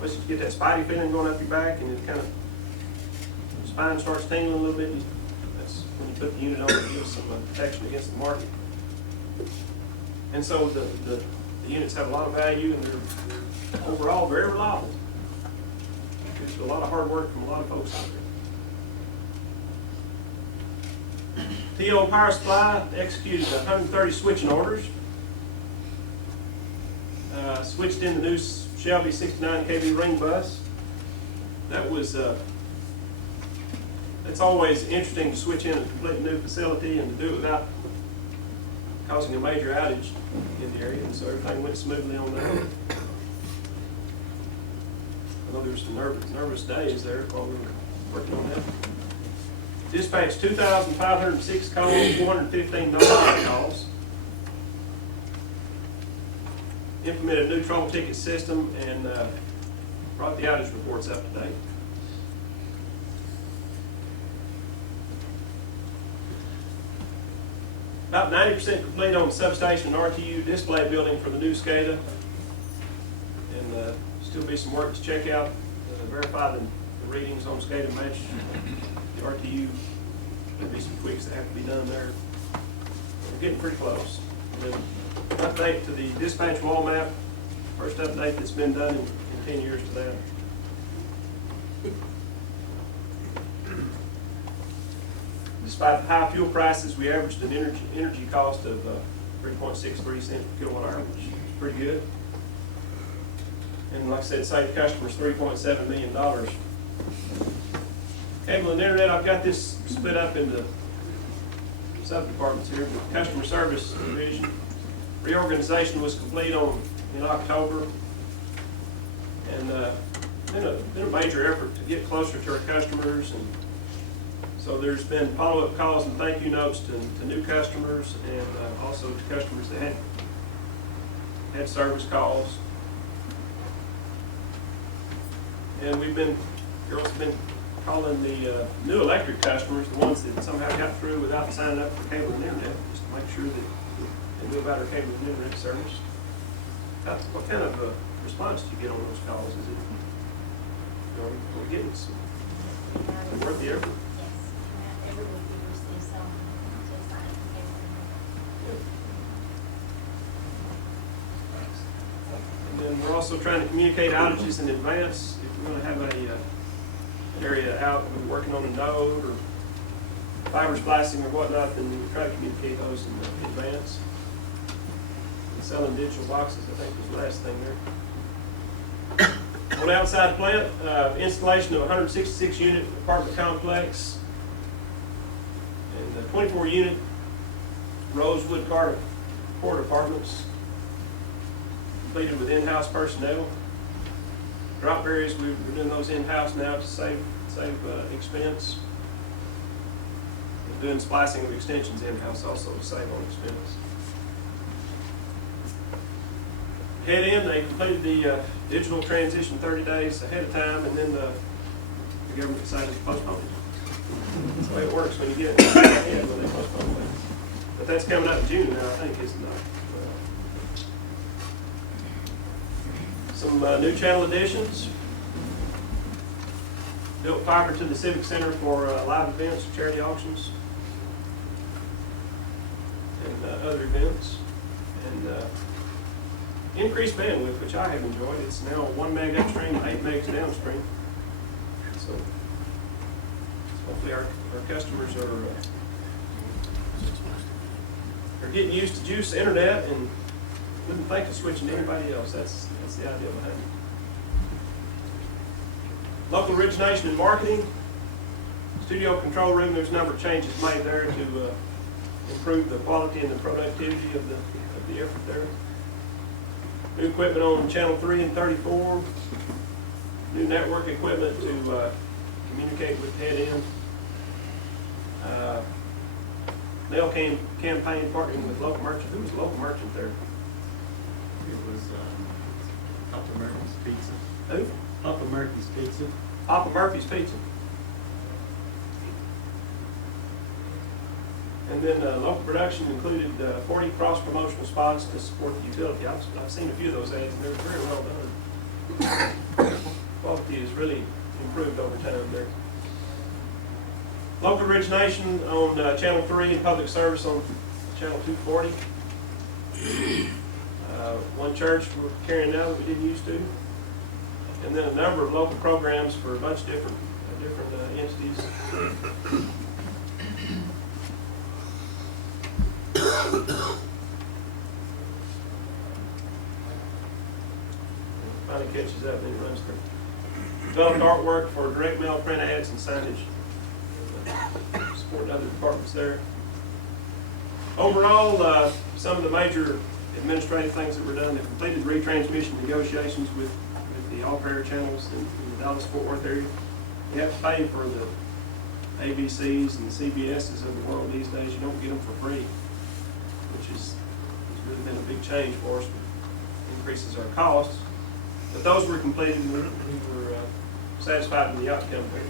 once you get that spidey feeling going up your back and it kind of spine starts tingling a little bit. That's when you put the unit on, it gives some protection against the market. And so the units have a lot of value, and they're overall very reliable. There's a lot of hard work from a lot of folks out there. TO Power Supply executed 130 switching orders. Switched in the new Shelby 69 kV ring bus. That was, it's always interesting to switch in a completely new facility and to do it without causing a major outage in the area, and so everything went smoothly on that. I know there were some nervous days there while we were working on that. Dispatched 2,506 calls, 415 non-stop calls. Implemented a new trouble ticket system and brought the outage reports up to date. About 90% complete on the substation and RTU display building for the new SCADA. And still be some work to check out, verify the readings on SCADA match the RTU. There'll be some tweaks that have to be done there. We're getting pretty close. And then update to the dispatch wall map. First update that's been done in 10 years to that. Despite the high fuel prices, we averaged an energy cost of 3.63 cents per kilowatt hour, which is pretty good. And like I said, saved customers $3.7 million. Cable and internet, I've got this split up into sub-departments here. The customer service division reorganization was complete in October. And been a major effort to get closer to our customers, and so there's been follow-up calls and thank you notes to new customers, and also to customers that had service calls. And girls have been calling the new electric customers, the ones that somehow got through without signing up for cable and internet, just to make sure that they knew about our cable and internet service. What kind of response do you get on those calls? Is it, are we getting some worth the effort? Every week we receive some to sign up for cable. And then we're also trying to communicate outages in advance. If we're going to have an area out, we're working on a node or fiber splicing or whatnot, then we try to communicate those in advance. And selling digital boxes, I think, was the last thing there. On the outside plant, installation of 166 unit apartment complex and 24 unit Rosewood court apartments completed with in-house personnel. Drop berries, we're doing those in-house now to save expense. We're doing splicing of extensions in-house also to save on expense. Head in, they completed the digital transition 30 days ahead of time, and then the government decided to postpone it. That's the way it works when you get it ahead when they postpone it. But that's coming up in June now, I think, isn't it? Some new channel additions. Built fiber to the Civic Center for live events, charity auctions, and other events. And increased bandwidth, which I have enjoyed. It's now 1 meg upstream, 8 megs downstream. So hopefully our customers are getting used to GEUS internet and wouldn't think of switching to anybody else. That's the idea behind it. Local origination and marketing. Studio control room, there's a number of changes made there to improve the quality and the productivity of the effort there. New equipment on channel 3 and 34. New network equipment to communicate with head end. Nail campaign partnering with local merchant. Who was the local merchant there? It was Papa Murphy's Pizza. Who? Papa Murphy's Pizza. Papa Murphy's Pizza. And then local production included 40 cross-promotional spots to support the utility. I've seen a few of those ads, and they're very well done. Quality has really improved over time there. Local origination on channel 3 and public service on channel 240. One church we're carrying now that we didn't used to. And then a number of local programs for a bunch of different entities. Finally catches up and then runs through. Developed artwork for direct mail, print ads, and signage. Supporting other departments there. Overall, some of the major administrative things that were done, they completed retransmission negotiations with the off-air channels in the Dallas-Fort Worth area. You have to pay for the ABCs and the CBSs of the world these days. You don't get them for free, which has really been a big change for us. It increases our costs. But those were completed and we were satisfied with the outcome there.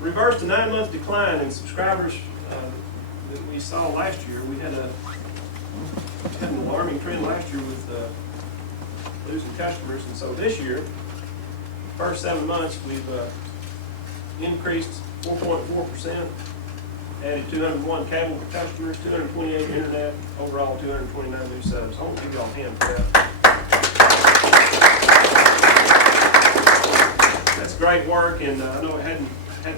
Reversed a 9-month decline in subscribers that we saw last year. We had an alarming trend last year with losing customers, and so this year, first 7 months, we've increased 4.4%, added 201 cable customers, 228 internet, overall 229 new subs. I want to give y'all a hand for that. That's great work, and I know it hadn't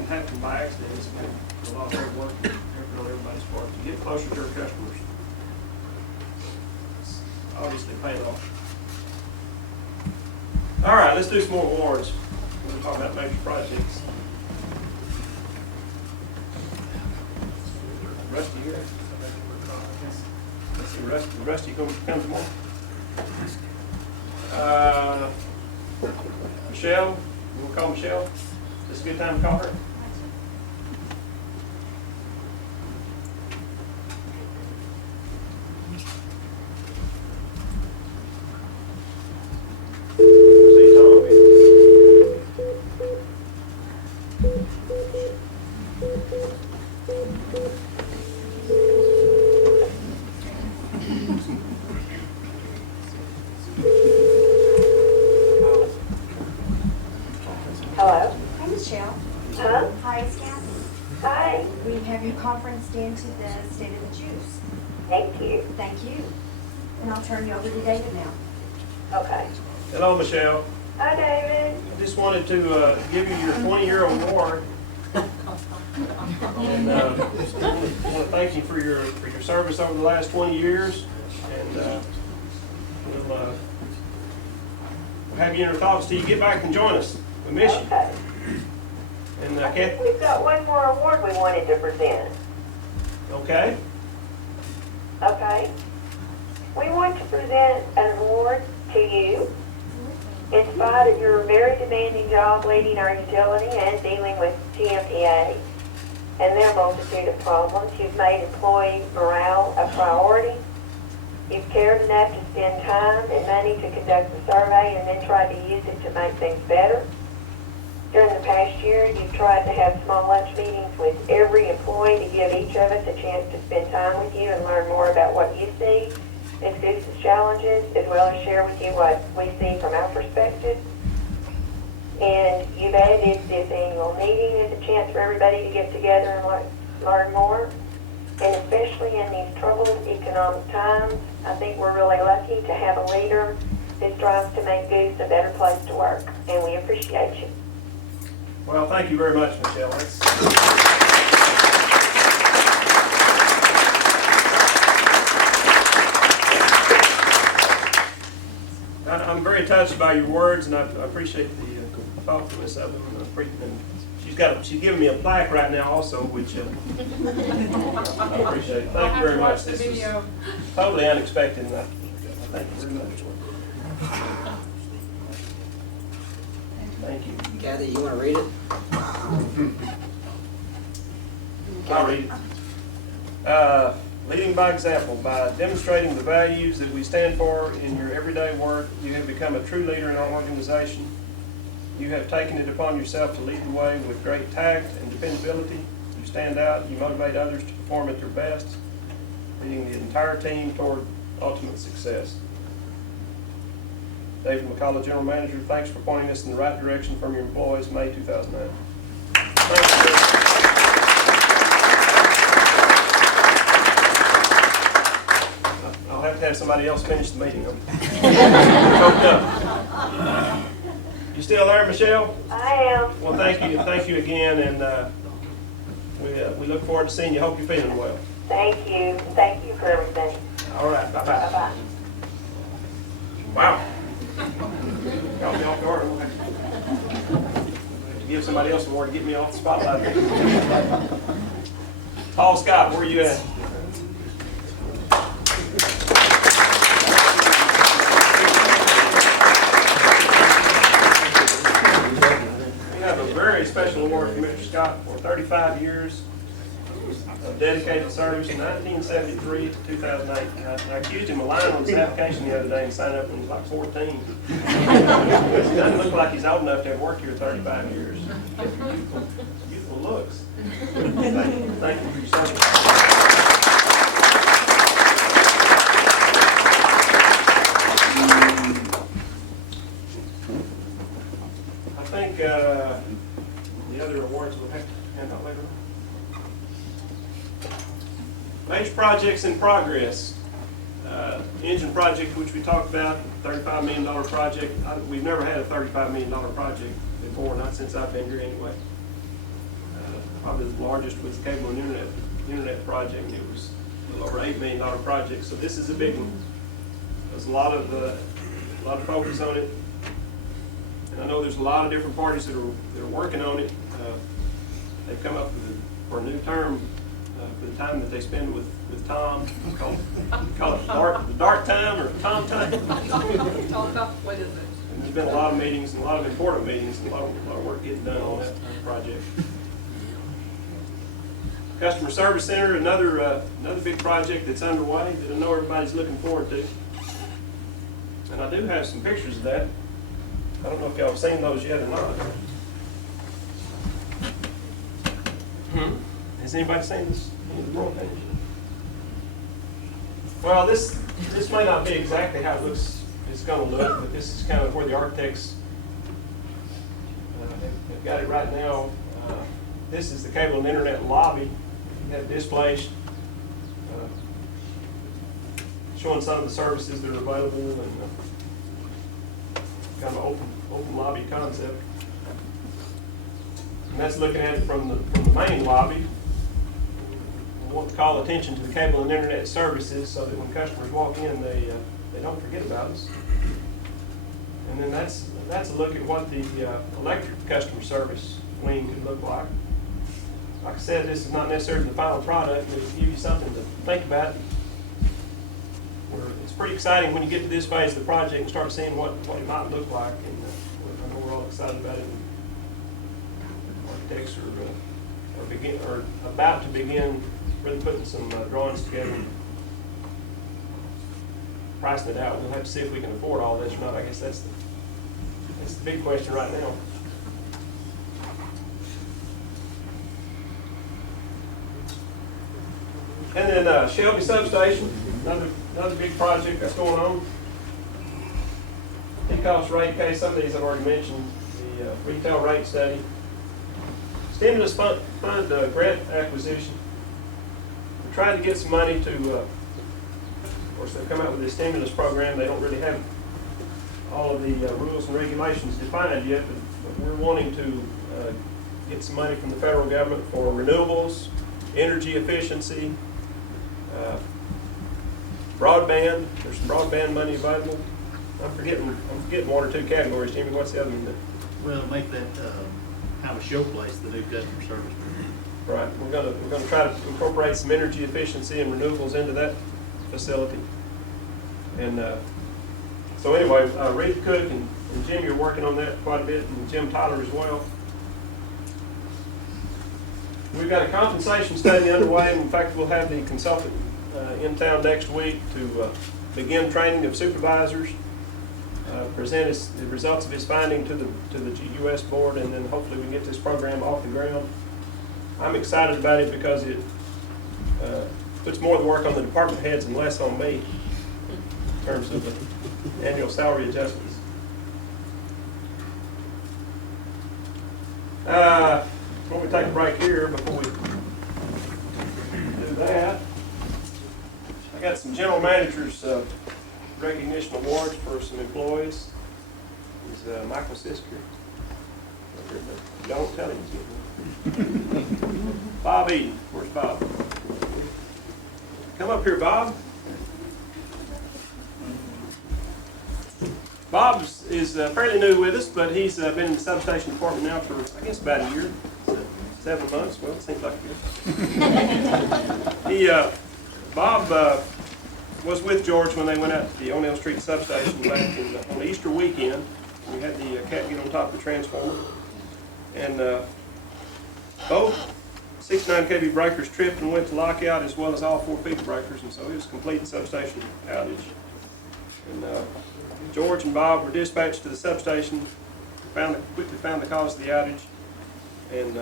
happened by accident. It's been a lot of hard work on everybody's part to get closer to our customers. It's obviously paying off. All right, let's do some more awards. We're going to talk about major projects. Rusty here. Let's see, Rusty come tomorrow. Michelle, you want to call Michelle? Is this a good time to call her? See Tommy. Hello? Hi, Michelle. Huh? Hi, it's Kathy. Hi. We have your conference into the State of the Jews. Thank you. Thank you. And I'll turn you over to David now. Okay. Hello, Michelle. Hi, David. I just wanted to give you your 20-year award. And I want to thank you for your service over the last 20 years. And we'll have you in our thoughts till you get back and join us. We miss you. Okay. And I think we've got one more award we wanted to present. okay. Okay. We want to present an award to you in spite of your very demanding job leading our utility and dealing with TMPA and their multitude of problems. You've made employee morale a priority. You've cared enough to spend time and money to conduct the survey and then tried to use it to make things better. During the past year, you've tried to have small lunch meetings with every employee to give each of us a chance to spend time with you and learn more about what you see as GEUS's challenges, as well as share with you what we see from our perspective. And you've added this annual meeting as a chance for everybody to get together and learn more. And especially in these troubled economic times, I think we're really lucky to have a leader who strives to make GEUS a better place to work, and we appreciate you. Well, thank you very much, Michelle. I'm very touched by your words, and I appreciate the thoughtfulness of them. And she's giving me a plaque right now also, which I appreciate. Thank you very much. This is totally unexpected, and I thank you very much. Thank you. Kathy, you wanna read it? I'll read it. Leading by example, by demonstrating the values that we stand for in your everyday work, you have become a true leader in our organization. You have taken it upon yourself to lead the way with great tact and dependability. You stand out, you motivate others to perform at their best, leading the entire team toward ultimate success. David McCullough, General Manager, thanks for pointing us in the right direction from your employees, May 2009. Thank you. I'll have to have somebody else finish the meeting. I'm choked up. You still there, Michelle? I am. Well, thank you again, and we look forward to seeing you. Hope you're feeling well. Thank you. Thank you for everything. All right, bye-bye. Bye-bye. Wow. Got me off guard. To give somebody else more to get me off the spotlight. Paul Scott, where are you at? We have a very special award for Mr. Scott for 35 years of dedicated service from 1973 to 2008. I accused him of lying on his application the other day and signed up when he was like 14. He doesn't look like he's old enough to have worked here 35 years. Youthful looks. Thank you for your service. I think the other awards we'll have to hand out later on. Major projects in progress. Engine project, which we talked about, $35 million project. We've never had a $35 million project before, not since I've been here anyway. Probably the largest was the cable and internet project. It was a little over $8 million project, so this is a big one. There's a lot of focus on it, and I know there's a lot of different parties that are working on it. They've come up for a new term. For the time that they spend with Tom, call it dark time or Tom time. Talk about, what is it? And there's been a lot of meetings, and a lot of important meetings, and a lot of work getting done on that project. Customer Service Center, another big project that's underway that I know everybody's looking forward to. And I do have some pictures of that. I don't know if y'all have seen those yet or not. Has anybody seen this? Well, this may not be exactly how it's going to look, but this is kind of where the architects have got it right now. This is the cable and internet lobby. You have displays showing some of the services that are available, and kind of open lobby concept. And that's looking at it from the main lobby. I want to call attention to the cable and internet services so that when customers walk in, they don't forget about us. And then that's a look at what the electric customer service wing could look like. Like I said, this is not necessarily the final product, but it'll give you something to think about. It's pretty exciting when you get to this phase of the project and start seeing what it might look like. And I know we're all excited about it. Architects are about to begin really putting some drawings together, pricing it out. We'll have to see if we can afford all this or not. I guess that's the big question right now. And then Shelby Substation, another big project that's going on. T-cost rate case, some of these I've already mentioned. The retail rate study. Stimulus fund grant acquisition. We're tried to get some money to, of course, they've come out with this stimulus program. They don't really have all of the rules and regulations defined yet, but we're wanting to get some money from the federal government for renewables, energy efficiency, broadband. There's some broadband money available. I'm forgetting one or two categories. Jimmy, what's the other one? Well, make that, have a showplace, the new customer service. Right, we're gonna try to incorporate some energy efficiency and renewables into that facility. And so anyway, Reed Cook and Jimmy are working on that quite a bit, and Jim Tyler as well. We've got a compensation study underway, and in fact, we'll have the consultant in town next week to begin training of supervisors, present the results of his finding to the GEUS board, and then hopefully we can get this program off the ground. I'm excited about it because it puts more of the work on the department heads and less on me in terms of the annual salary adjustments. Before we take a break here, before we do that, I got some general managers recognition awards for some employees. Is Michael Sisker. Don't tell him he's getting one. Bob Eden. Where's Bob? Come up here, Bob. Bob is fairly new with us, but he's been in the substation department now for, I guess, about a year. 7 months. Well, it seems like a year. Bob was with George when they went out to the O'Neill Street substation back on Easter weekend. We had the cat get on top of the transformer. And both 69 kV breakers tripped and went to lockout, as well as all 4 feeder breakers, and so it was a complete substation outage. And George and Bob were dispatched to the substation, quickly found the cause of the outage, and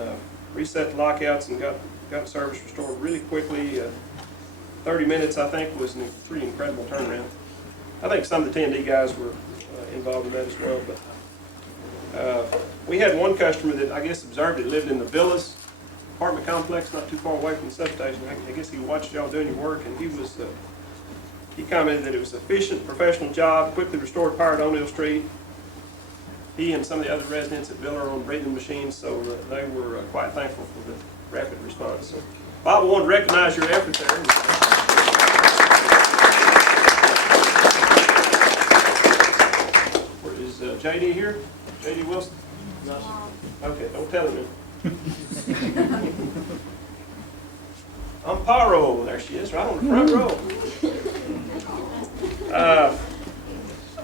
reset the lockouts and got service restored really quickly. 30 minutes, I think, was a pretty incredible turnaround. I think some of the T&D guys were involved in that as well. But we had one customer that I guess observed it, lived in the Villas apartment complex, not too far away from the substation. I guess he watched y'all doing your work, and he commented that it was an efficient, professional job, quickly restored power at O'Neill Street. He and some of the other residents at Villa are on breathing machines, so they were quite thankful for the rapid response. So, Bob, I want to recognize your effort there. Is JD here? JD Wilson? No. Okay, don't tell him. Amparo, there she is, right on the front row.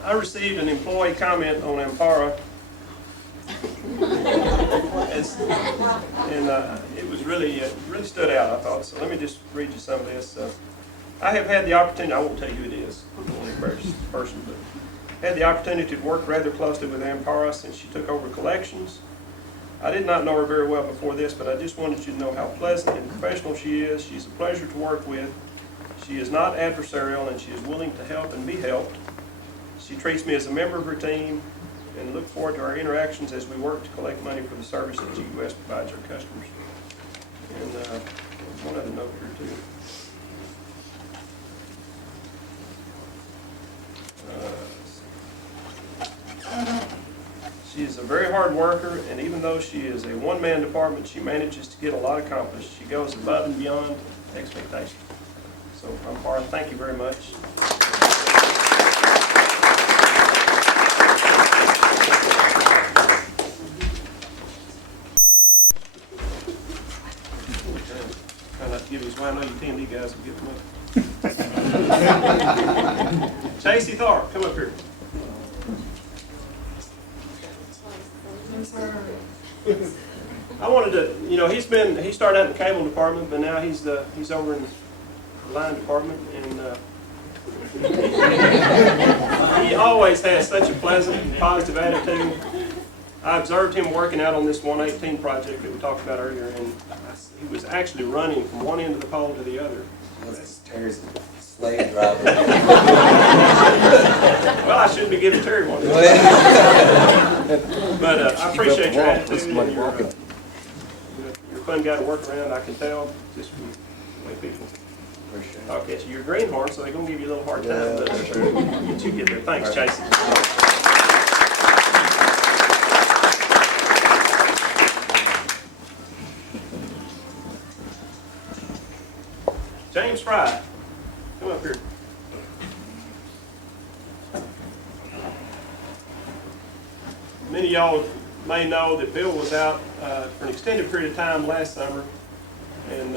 I received an employee comment on Amparo. And it was really stood out, I thought. So let me just read you some of this. I have had the opportunity, I won't tell you who it is, I don't want to embarrass this person, but had the opportunity to work rather closely with Amparo since she took over collections. I did not know her very well before this, but I just wanted you to know how pleasant and professional she is. She's a pleasure to work with. She is not adversarial, and she is willing to help and be helped. She treats me as a member of her team, and look forward to our interactions as we work to collect money for the service that GEUS provides our customers. And one other note here too. She is a very hard worker, and even though she is a one-man department, she manages to get a lot accomplished. She goes above and beyond expectations. So, Amparo, thank you very much. Try not to give you, I know you T&D guys will give them up. Chasey Tharp, come up here. I wanted to, he started out in the cable department, but now he's over in the line department, and he always has such a pleasant and positive attitude. I observed him working out on this 118 project that we talked about earlier, and he was actually running from one end of the pole to the other. That's Terry's slave driver. Well, I shouldn't be giving Terry one. But I appreciate your attitude, and you're a fun guy to work around, I can tell, just from the way people Appreciate it. Talk at you. You're a greenhorn, so they're gonna give you a little hard time, but Yeah, sure. get you get there. Thanks, Jason. James Fry, come up here. Many of y'all may know that Bill was out for an extended period of time last summer and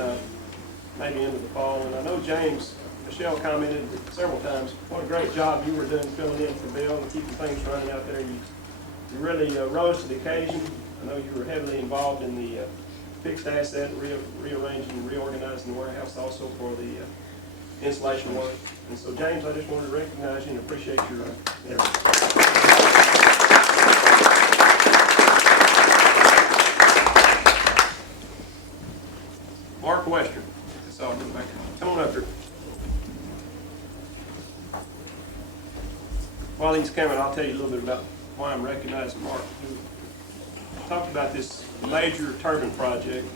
maybe into the fall. And I know James, Michelle commented several times, what a great job you were doing filling in for Bill and keeping things running out there. You really rose to the occasion. I know you were heavily involved in the fixed asset, rearranging and reorganizing the warehouse also for the installation work. And so, James, I just wanted to recognize you and appreciate your Mark Western. That's all. Come on up here. While he's coming, I'll tell you a little bit about why I'm recognizing Mark. We talked about this major turbine project,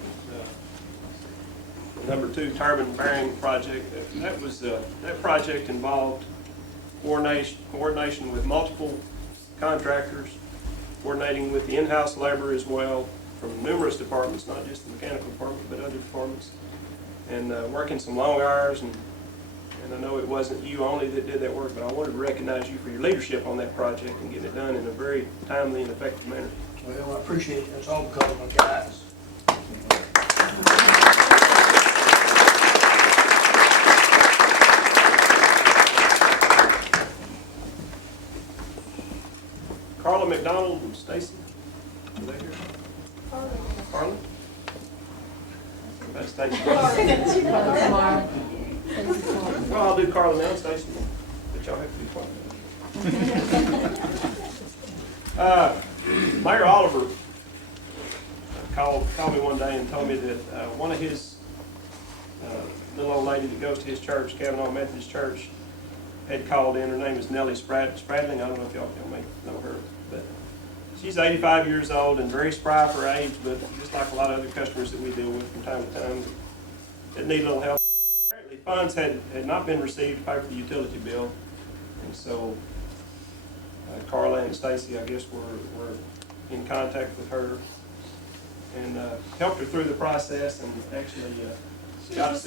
number 2 turbine bearing project. That project involved coordination with multiple contractors, coordinating with the in-house labor as well from numerous departments, not just the mechanical department, but other departments, and working some long hours. And I know it wasn't you only that did that work, but I wanted to recognize you for your leadership on that project and getting it done in a very timely and effective manner. Well, I appreciate it. It's all because of my guys. Carla McDonald and Stacy, are they here? Carla? That's Stacy. Well, I'll do Carla now and Stacy, but y'all have to be quiet. Mayor Oliver called me one day and told me that one of his little old lady that goes to his church, Kavanaugh Methodist Church, had called in. Her name is Nellie Spradling. I don't know if y'all may know her, but she's 85 years old and very spry for her age, but just like a lot of other customers that we deal with from time to time that need a little help. Apparently funds had not been received to pay for the utility bill, and so Carla and Stacy, I guess, were in contact with her and helped her through the process, and actually got the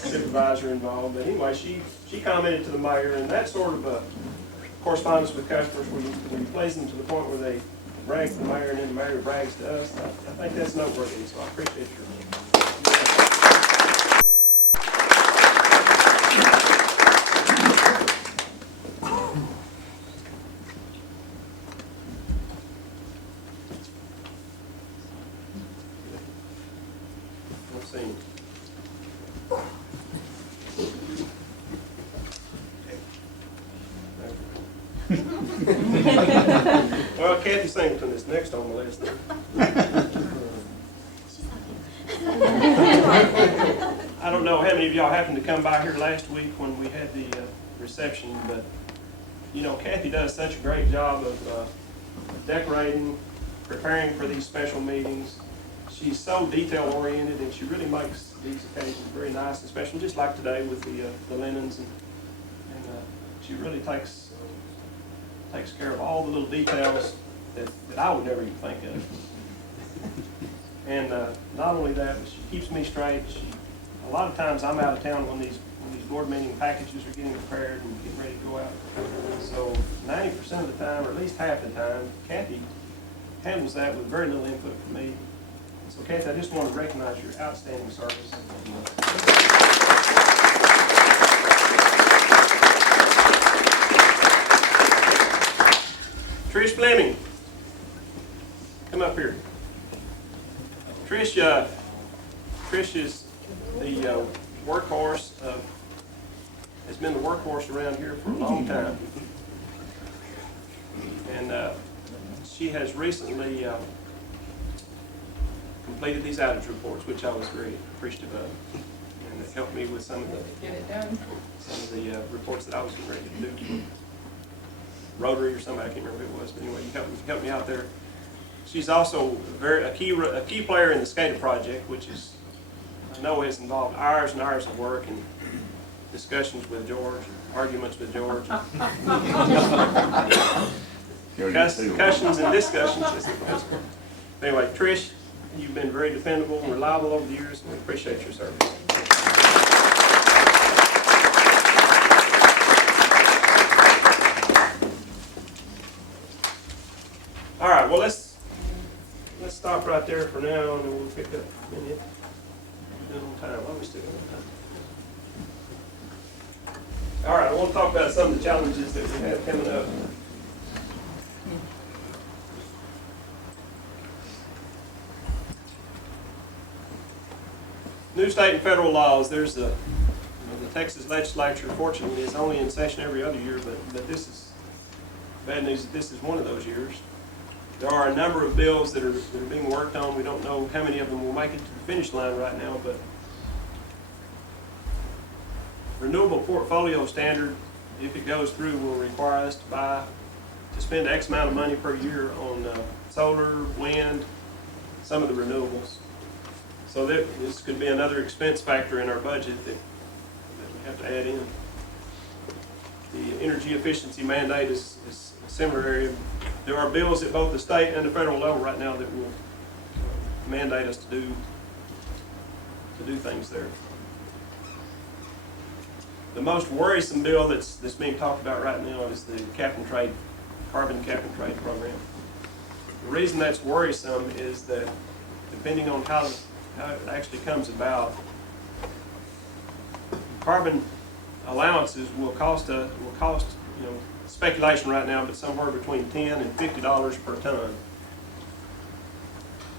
supervisor involved. But anyway, she commented to the mayor, and that sort of correspondence with customers when you please them to the point where they brag to the mayor and then the mayor brags to us. I think that's noteworthy, so I appreciate your Well, Kathy Singleton is next on the list. I don't know how many of y'all happened to come by here last week when we had the reception, but you know, Kathy does such a great job of decorating, preparing for these special meetings. She's so detail oriented, and she really makes these occasions very nice and special, just like today with the linens, and she really takes care of all the little details that I would never even think of. And not only that, but she keeps me straight. A lot of times I'm out of town when these board meeting packages are getting prepared and getting ready to go out. So 90% of the time, or at least half the time, Kathy handles that with very little input from me. So Kathy, I just want to recognize your outstanding service. Trish Fleming, come up here. Trish is the workhorse has been the workhorse around here for a long time, and she has recently completed these outage reports, which I was very appreciative of, and it helped me with some of the reports that I was ready to do. Rotary or somebody, I can't remember who it was, but anyway, you helped me out there. She's also a key player in the SCADA project, which is I know it's involved hours and hours of work and discussions with George, arguments with George. Discussions and discussions. Anyway, Trish, you've been very dependable and reliable over the years, and we appreciate your service. All right, well, let's stop right there for now, and then we'll pick up in a minute. Good on time. Why are we still on time? All right, I want to talk about some of the challenges that we have coming up. New state and federal laws. There's the Texas legislature, fortunately, is only in session every other year, but this is bad news that this is one of those years. There are a number of bills that are being worked on. We don't know how many of them will make it to the finish line right now, but renewable portfolio standard, if it goes through, will require us to spend X amount of money per year on solar, wind, some of the renewables. So this could be another expense factor in our budget that we have to add in. The energy efficiency mandate is a similar area. There are bills at both the state and the federal level right now that will mandate us to do things there. The most worrisome bill that's being talked about right now is the carbon cap and trade program. The reason that's worrisome is that depending on how it actually comes about, carbon allowances will cost speculation right now, but somewhere between $10 and $50 per ton.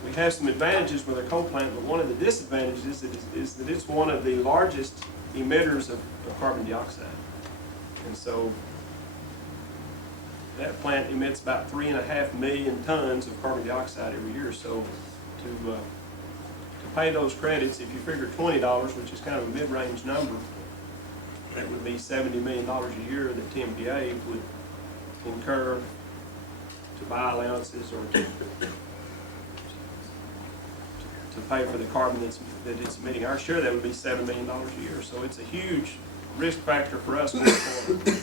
We have some advantages with our coal plant, but one of the disadvantages is that it's one of the largest emitters of carbon dioxide. And so that plant emits about 3.5 million tons of carbon dioxide every year. So to pay those credits, if you figure $20, which is kind of a mid-range number, that would be $70 million a year that TMPA would incur to buy allowances or to pay for the carbon that it's emitting. Our share of that would be $7 million a year. So it's a huge risk factor for us going forward.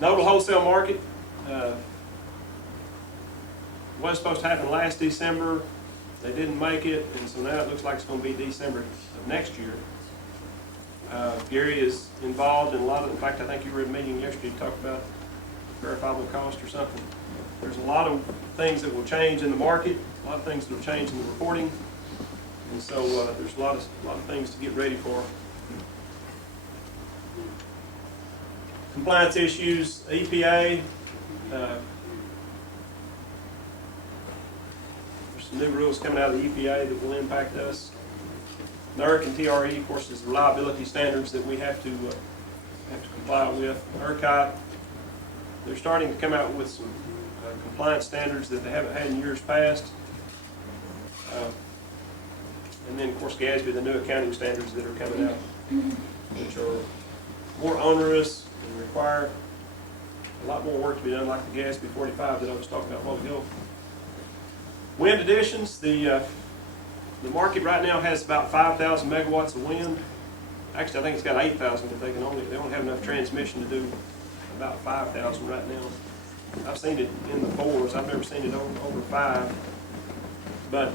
Nodal wholesale market was supposed to happen last December. They didn't make it, and so now it looks like it's going to be December of next year. Gary is involved in a lot of, in fact, I think you were at a meeting yesterday to talk about verifiable cost or something. There's a lot of things that will change in the market, a lot of things that will change in the reporting, and so there's a lot of things to get ready for. Compliance issues, EPA. New rules coming out of the EPA that will impact us. NERC and TRE, of course, is the reliability standards that we have to comply with. ERCOT, they're starting to come out with some compliance standards that they haven't had in years past. And then, of course, GASB, the new accounting standards that are coming out, which are more onerous and require a lot more work to be done, like the GASB 45 that I was talking about a while ago. Wind additions, the market right now has about 5,000 megawatts of wind. Actually, I think it's got 8,000, but they only have enough transmission to do about 5,000 right now. I've seen it in the 4s. I've never seen it over 5. But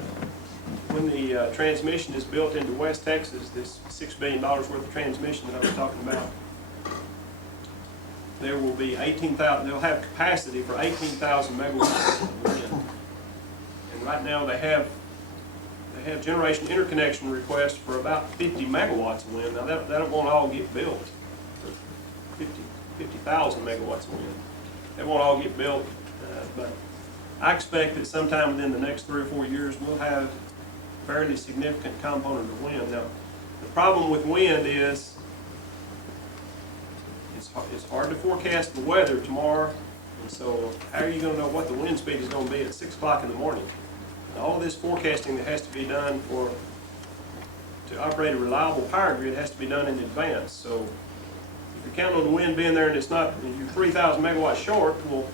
when the transmission is built into West Texas, this $6 billion worth of transmission that I was talking about, there will be 18,000. They'll have capacity for 18,000 megawatts of wind. Right now they have generation interconnection requests for about 50 megawatts of wind. Now that won't all get built. 50,000 megawatts of wind. That won't all get built, but I expect that sometime within the next 3 or 4 years we'll have a fairly significant component of wind. Now the problem with wind is it's hard to forecast the weather tomorrow, and so how are you going to know what the wind speed is going to be at 6 o'clock in the morning? All of this forecasting that has to be done to operate a reliable power grid has to be done in advance. So if you're counting on the wind being there and it's not, you're 3,000 megawatts short, well,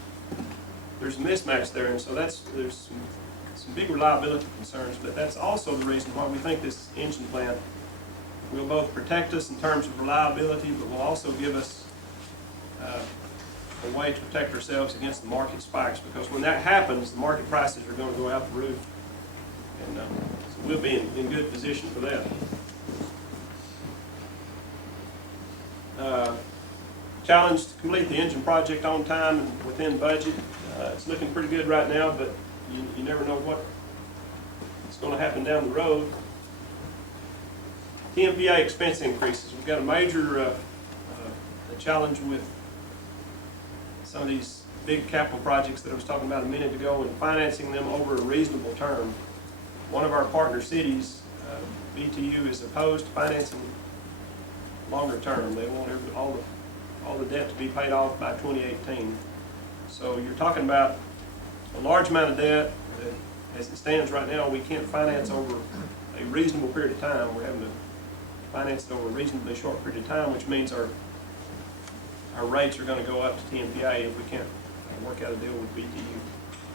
there's a mismatch there, and so there's some big reliability concerns, but that's also the reason why we think this engine plant will both protect us in terms of reliability, but will also give us a way to protect ourselves against the market spikes, because when that happens, the market prices are going to go out the roof, and so we'll be in good position for that. Challenge to complete the engine project on time and within budget. It's looking pretty good right now, but you never know what is going to happen down the road. TMPA expense increases. We've got a major a challenge with some of these big capital projects that I was talking about a minute ago and financing them over a reasonable term. One of our partner cities, BTU, is opposed to financing longer term. They want all the debt to be paid off by 2018. So you're talking about a large amount of debt that, as it stands right now, we can't finance over a reasonable period of time. We're having to finance it over a reasonably short period of time, which means our rates are going to go up to TMPA if we can't work out a deal with BTU.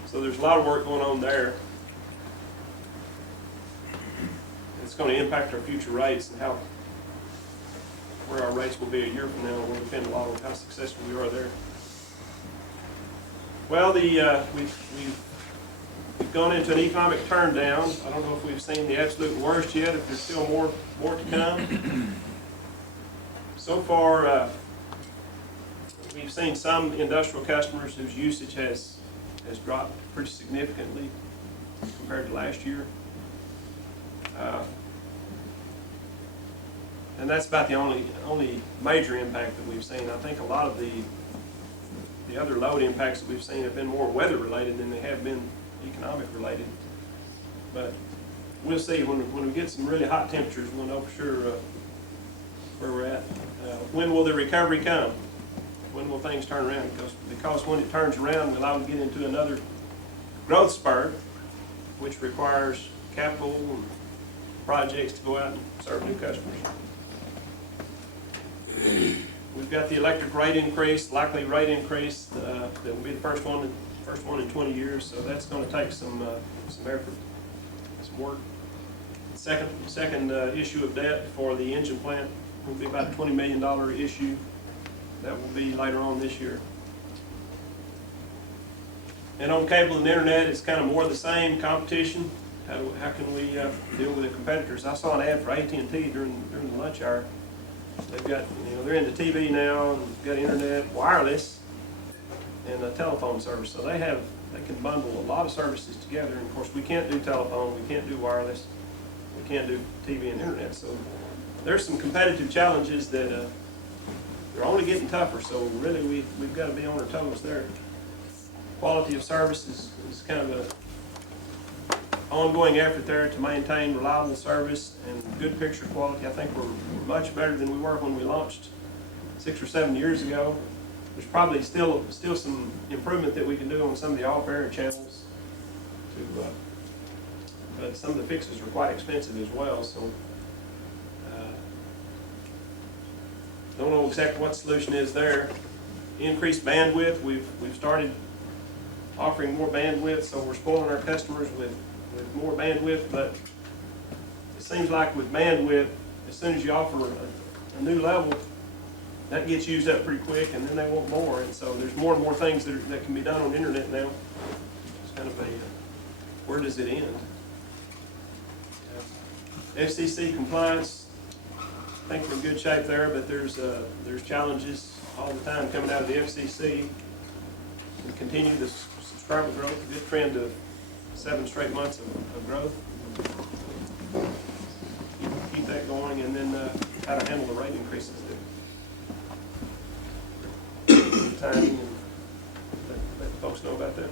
So there's a lot of work going on there. It's going to impact our future rates and where our rates will be a year from now. Will depend a lot on how successful we are there. Well, we've gone into an economic turn down. I don't know if we've seen the absolute worst yet, if there's still more to come. So far, we've seen some industrial customers whose usage has dropped pretty significantly compared to last year. And that's about the only major impact that we've seen. I think a lot of the other load impacts that we've seen have been more weather related than they have been economic related. But we'll see when we get some really hot temperatures, we'll know for sure where we're at. When will the recovery come? When will things turn around? Because when it turns around, we'll all get into another growth spurt, which requires capital and projects to go out and serve new customers. We've got the electric rate increase, likely rate increase that will be the first one in 20 years. So that's going to take some effort, some work. Second issue of debt for the engine plant will be about a $20 million issue. That will be later on this year. And on cable and internet, it's kind of more of the same competition. How can we deal with the competitors? I saw an ad for AT&T during the lunch hour. They've got, they're into TV now, and got internet, wireless, and a telephone service. So they can bundle a lot of services together. And of course, we can't do telephone, we can't do wireless, we can't do TV and internet. So there's some competitive challenges that they're only getting tougher. So really, we've got to be on our toes there. Quality of service is kind of a ongoing effort there to maintain reliable service and good picture quality. I think we're much better than we were when we launched 6 or 7 years ago. There's probably still some improvement that we can do on some of the off-air channels, but some of the fixes are quite expensive as well. So don't know exactly what the solution is there. Increased bandwidth. We've started offering more bandwidth, so we're spoiling our customers with more bandwidth, but it seems like with bandwidth, as soon as you offer a new level, that gets used up pretty quick, and then they want more, and so there's more and more things that can be done on the internet now. It's kind of where does it end? FCC compliance, I think we're in good shape there, but there's challenges all the time coming out of the FCC. We continue this subscriber growth, a good trend of 7 straight months of growth. Keep that going, and then how to handle the rate increases. Timing, and let folks know about that.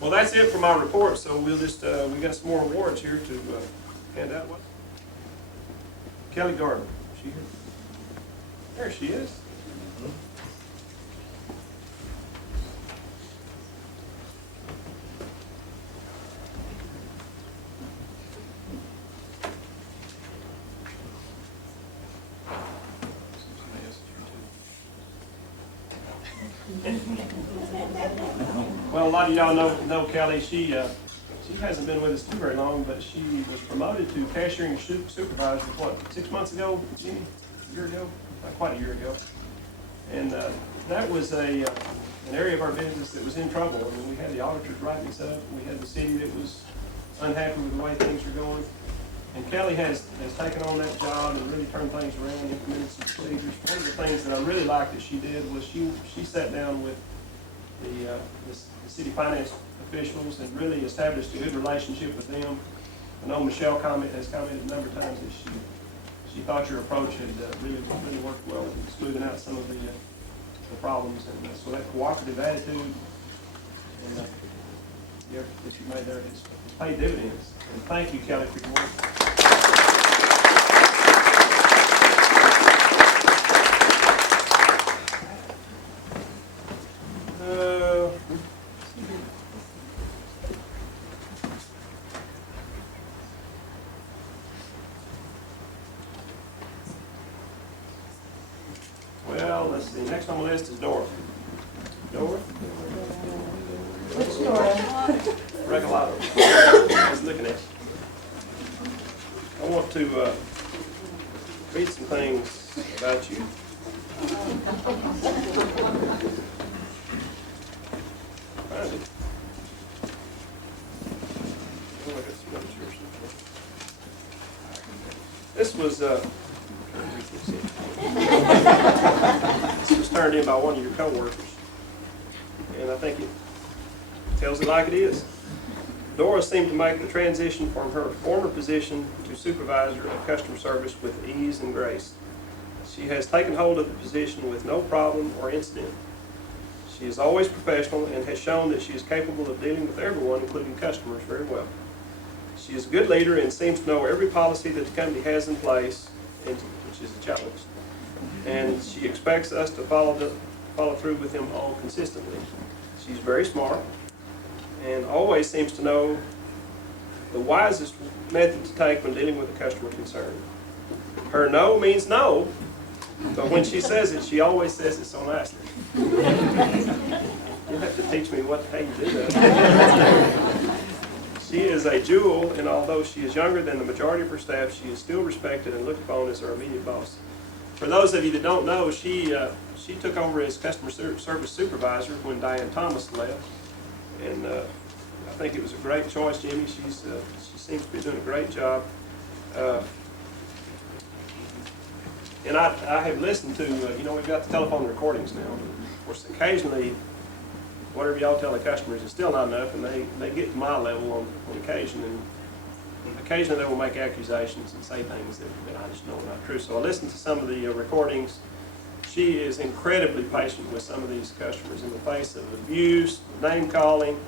Well, that's it for my report. So we'll just we got some more awards here to hand out. What? Kelly Gardner, is she here? There she is. Well, a lot of y'all know Kelly. She hasn't been with us too very long, but she was promoted to cashiering supervisor, what, 6 months ago, Jimmy? A year ago? Not quite a year ago. And that was an area of our business that was in trouble. I mean, we had the auditors writing us up, we had the city that was unhappy with the way things were going. And Kelly has taken on that job and really turned things around, implemented some procedures. One of the things that I really liked that she did was she sat down with the city finance officials and really established a good relationship with them. I know Michelle has commented a number of times that she thought your approach had really worked well in smoothing out some of the problems. And so that cooperative attitude and the effort that you made there has paid dividends. And thank you, Kelly, for your work. Well, let's see. Next on the list is Dora. Dora? Which Dora? Regalado. I was looking at you. I want to read some things about you. Find it. Oh, I got some notes here. This was this was turned in by one of your coworkers, and I think it tells it like it is. Dora seemed to make the transition from her former position to supervisor of customer service with ease and grace. She has taken hold of the position with no problem or incident. She is always professional and has shown that she is capable of dealing with everyone, including customers, very well. She is a good leader and seems to know every policy that the company has in place, which is a challenge. And she expects us to follow through with them all consistently. She's very smart and always seems to know the wisest method to take when dealing with a customer concern. Her no means no, but when she says it, she always says it so nicely. You'll have to teach me how you do that. She is a jewel, and although she is younger than the majority of her staff, she is still respected and looked upon as her immediate boss. For those of you that don't know, she took over as customer service supervisor when Diane Thomas left, and I think it was a great choice, Jimmy. She seems to be doing a great job. And I have listened to, we've got the telephone recordings now. Of course, occasionally, whatever y'all tell the customers is still not enough, and they get to my level on occasion, and occasionally they will make accusations and say things that I just know are not true. So I listened to some of the recordings. She is incredibly patient with some of these customers in the face of abuse, name calling,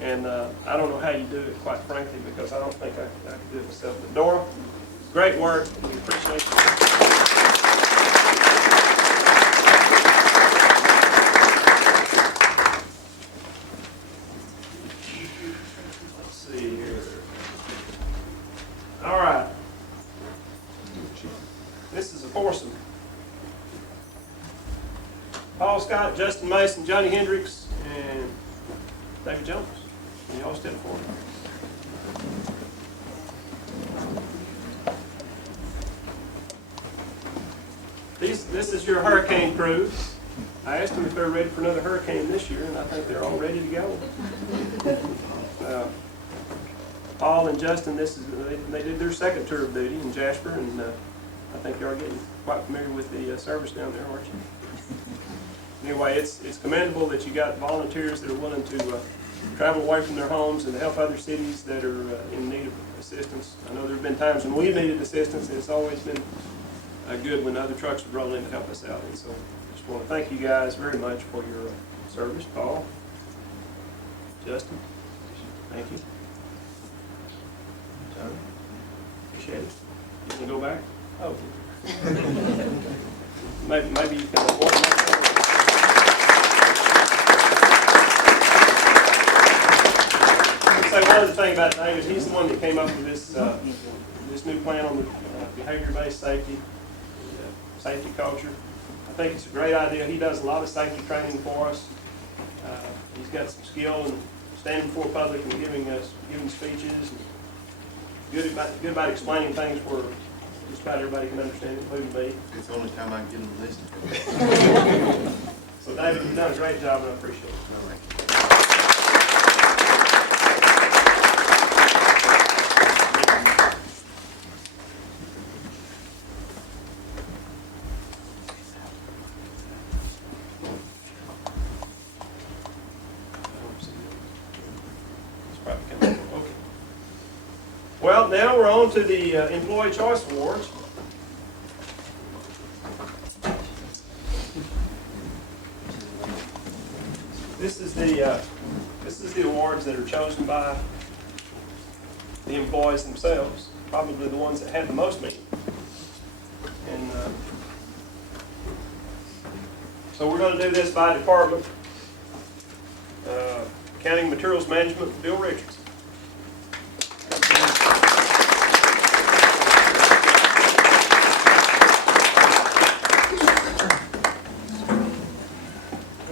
and I don't know how you do it, quite frankly, because I don't think I could do it myself. But Dora, great work. We appreciate you. All right. This is a foursome. Paul Scott, Justin Mason, Johnny Hendricks, and David Jones. Can you all step forward? This is your hurricane crew. I asked them if they're ready for another hurricane this year, and I think they're all ready to go. Paul and Justin, they did their second tour of duty in Jasper, and I think you are getting quite familiar with the service down there, aren't you? Anyway, it's commendable that you got volunteers that are willing to travel away from their homes and to help other cities that are in need of assistance. I know there have been times when we've needed assistance, and it's always been good when other trucks would roll in to help us out. And so I just want to thank you guys very much for your service. Paul, Justin, thank you. John, appreciate it. You want to go back? Oh. Maybe you can avoid that. Say one other thing about David. He's the one that came up with this new plan on the behavior-based safety culture. I think it's a great idea. He does a lot of safety training for us. He's got some skill and standing before public and giving speeches. Good about explaining things where just about everybody can understand, including me. It's the only time I get them listening. So David, you've done a great job, and I appreciate it. Okay. Well, now we're on to the Employee Choice Awards. This is the awards that are chosen by the employees themselves, probably the ones that had the most meetings. And so we're going to do this by department. Accounting Materials Management, Bill Richards.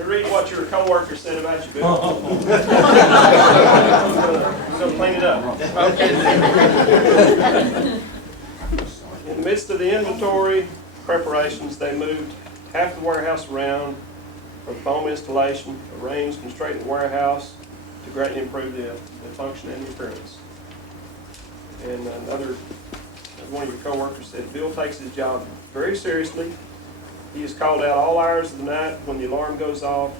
Read what your coworker said about you, Bill. I'm going to clean it up. In the midst of the inventory preparations, they moved half the warehouse around for foam installation, arranged and straightened the warehouse to greatly improve the function and the appearance. And one of your coworkers said, Bill takes his job very seriously. He is called out all hours of the night when the alarm goes off.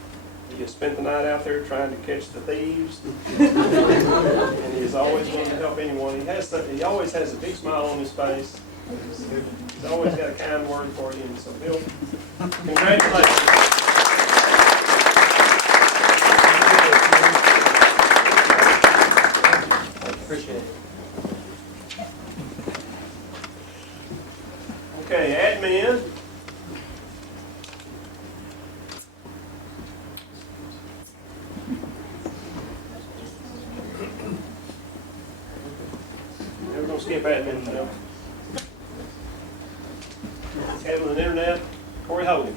He has spent the night out there trying to catch the thieves. And he is always willing to help anyone. He always has a big smile on his face. He's always got a kind word for you. And so, Bill, congratulations. Appreciate it. Okay, admin. We're going to skip admin for now. Cable and Internet, Corey Hogan.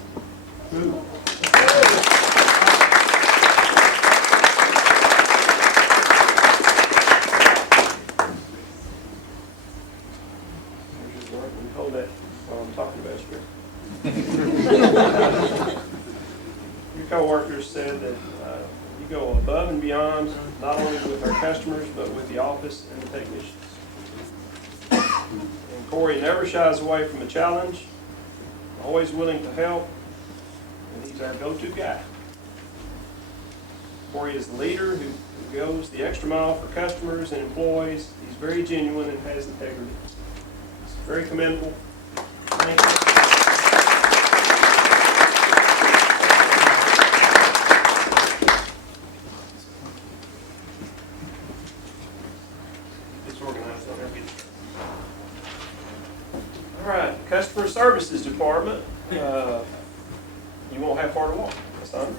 Hold that while I'm talking about you. Your co-workers said that you go above and beyond, not only with our customers, but with the office and the technicians. And Corey never shies away from a challenge, always willing to help, and he's our go-to guy. Corey is the leader who goes the extra mile for customers and employees. He's very genuine and has integrity. It's very commendable. Thank you. Disorganized on there. All right, Customer Services Department. You won't have far to walk. That's fine.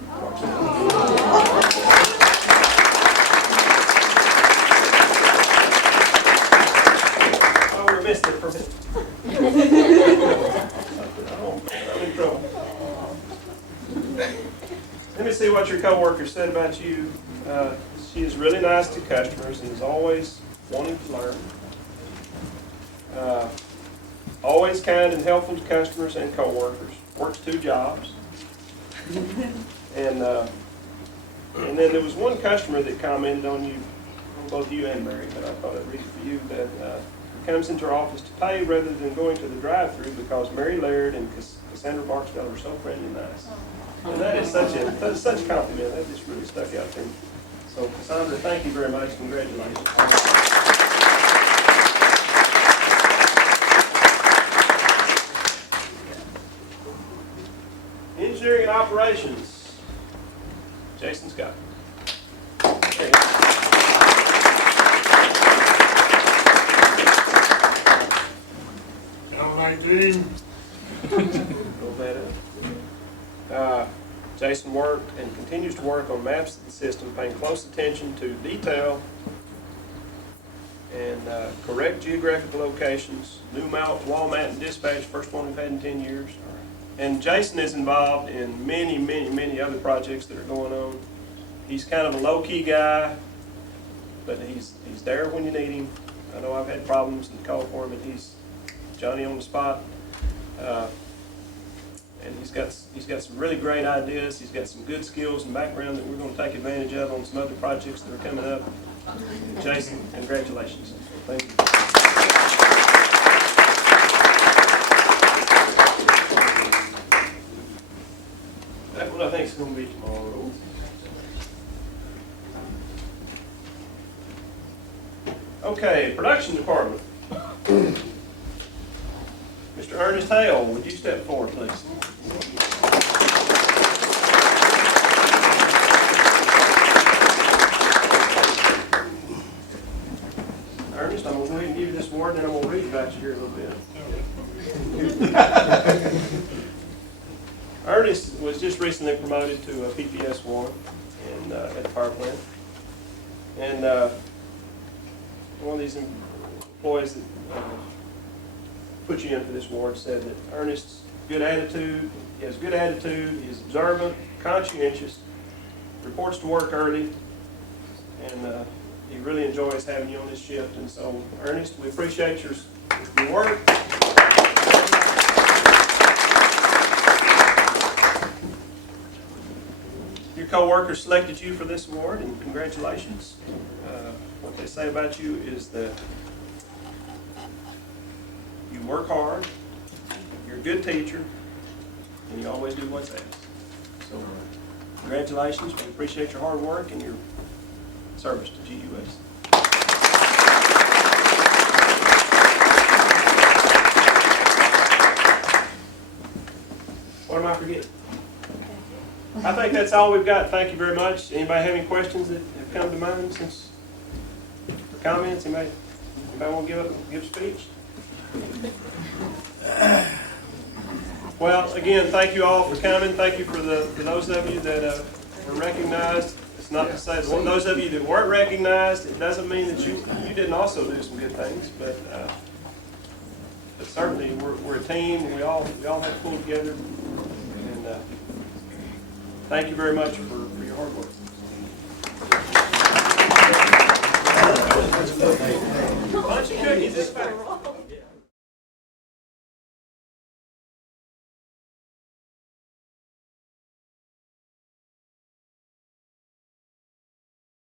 Oh, we missed it for a minute. I'm in trouble. Let me see what your coworker said about you. She is really nice to customers and is always wanting to learn. Always kind and helpful to customers and coworkers. Works 2 jobs. And then there was one customer that commented on you, on both you and Mary, but I thought I'd read it for you, that comes into our office to pay rather than going to the drive-thru because Mary Laird and Cassandra Barksdale are so friendly and nice. And that is such a compliment. That just really stuck out to me. So Cassandra, thank you very much. Congratulations. Engineering and Operations, Jason Scott. Channel 19. Go better. Jason worked and continues to work on maps of the system, paying close attention to detail and correct geographic locations, new wall mount and dispatch, first one we've had in 10 years. And Jason is involved in many other projects that are going on. He's kind of a low-key guy, but he's there when you need him. I know I've had problems and called for him, and he's Johnny on the spot. And he's got some really great ideas. He's got some good skills and background that we're going to take advantage of on some other projects that are coming up. Jason, congratulations. Thank you. That one I think is going to be tomorrow. Okay, production department. Mr. Ernest Hale, would you step forward, please? Ernest, I'm going to go ahead and give you this award, and then I'm going to read about you here a little bit. Ernest was just recently promoted to a PPS 1 at the power plant. And one of these employees that put you in for this award said that Ernest's good attitude, he has good attitude, he's observant, conscientious, reports to work early, and he really enjoys having you on this shift. And so, Ernest, we appreciate your work. Your co-workers selected you for this award, and congratulations. What they say about you is that you work hard, you're a good teacher, and you always do what's asked. So, congratulations. We appreciate your hard work and your service to GEUS. What am I forgetting? I think that's all we've got. Thank you very much. Anybody have any questions that have come to mind since, or comments? Anybody want to give a speech? Well, again, thank you all for coming. Thank you for those of you that were recognized. It's not to say that those of you that weren't recognized, it doesn't mean that you didn't also do some good things. But certainly we're a team. We all have to pull together. And thank you very much for your hard work. Bunch of cookies.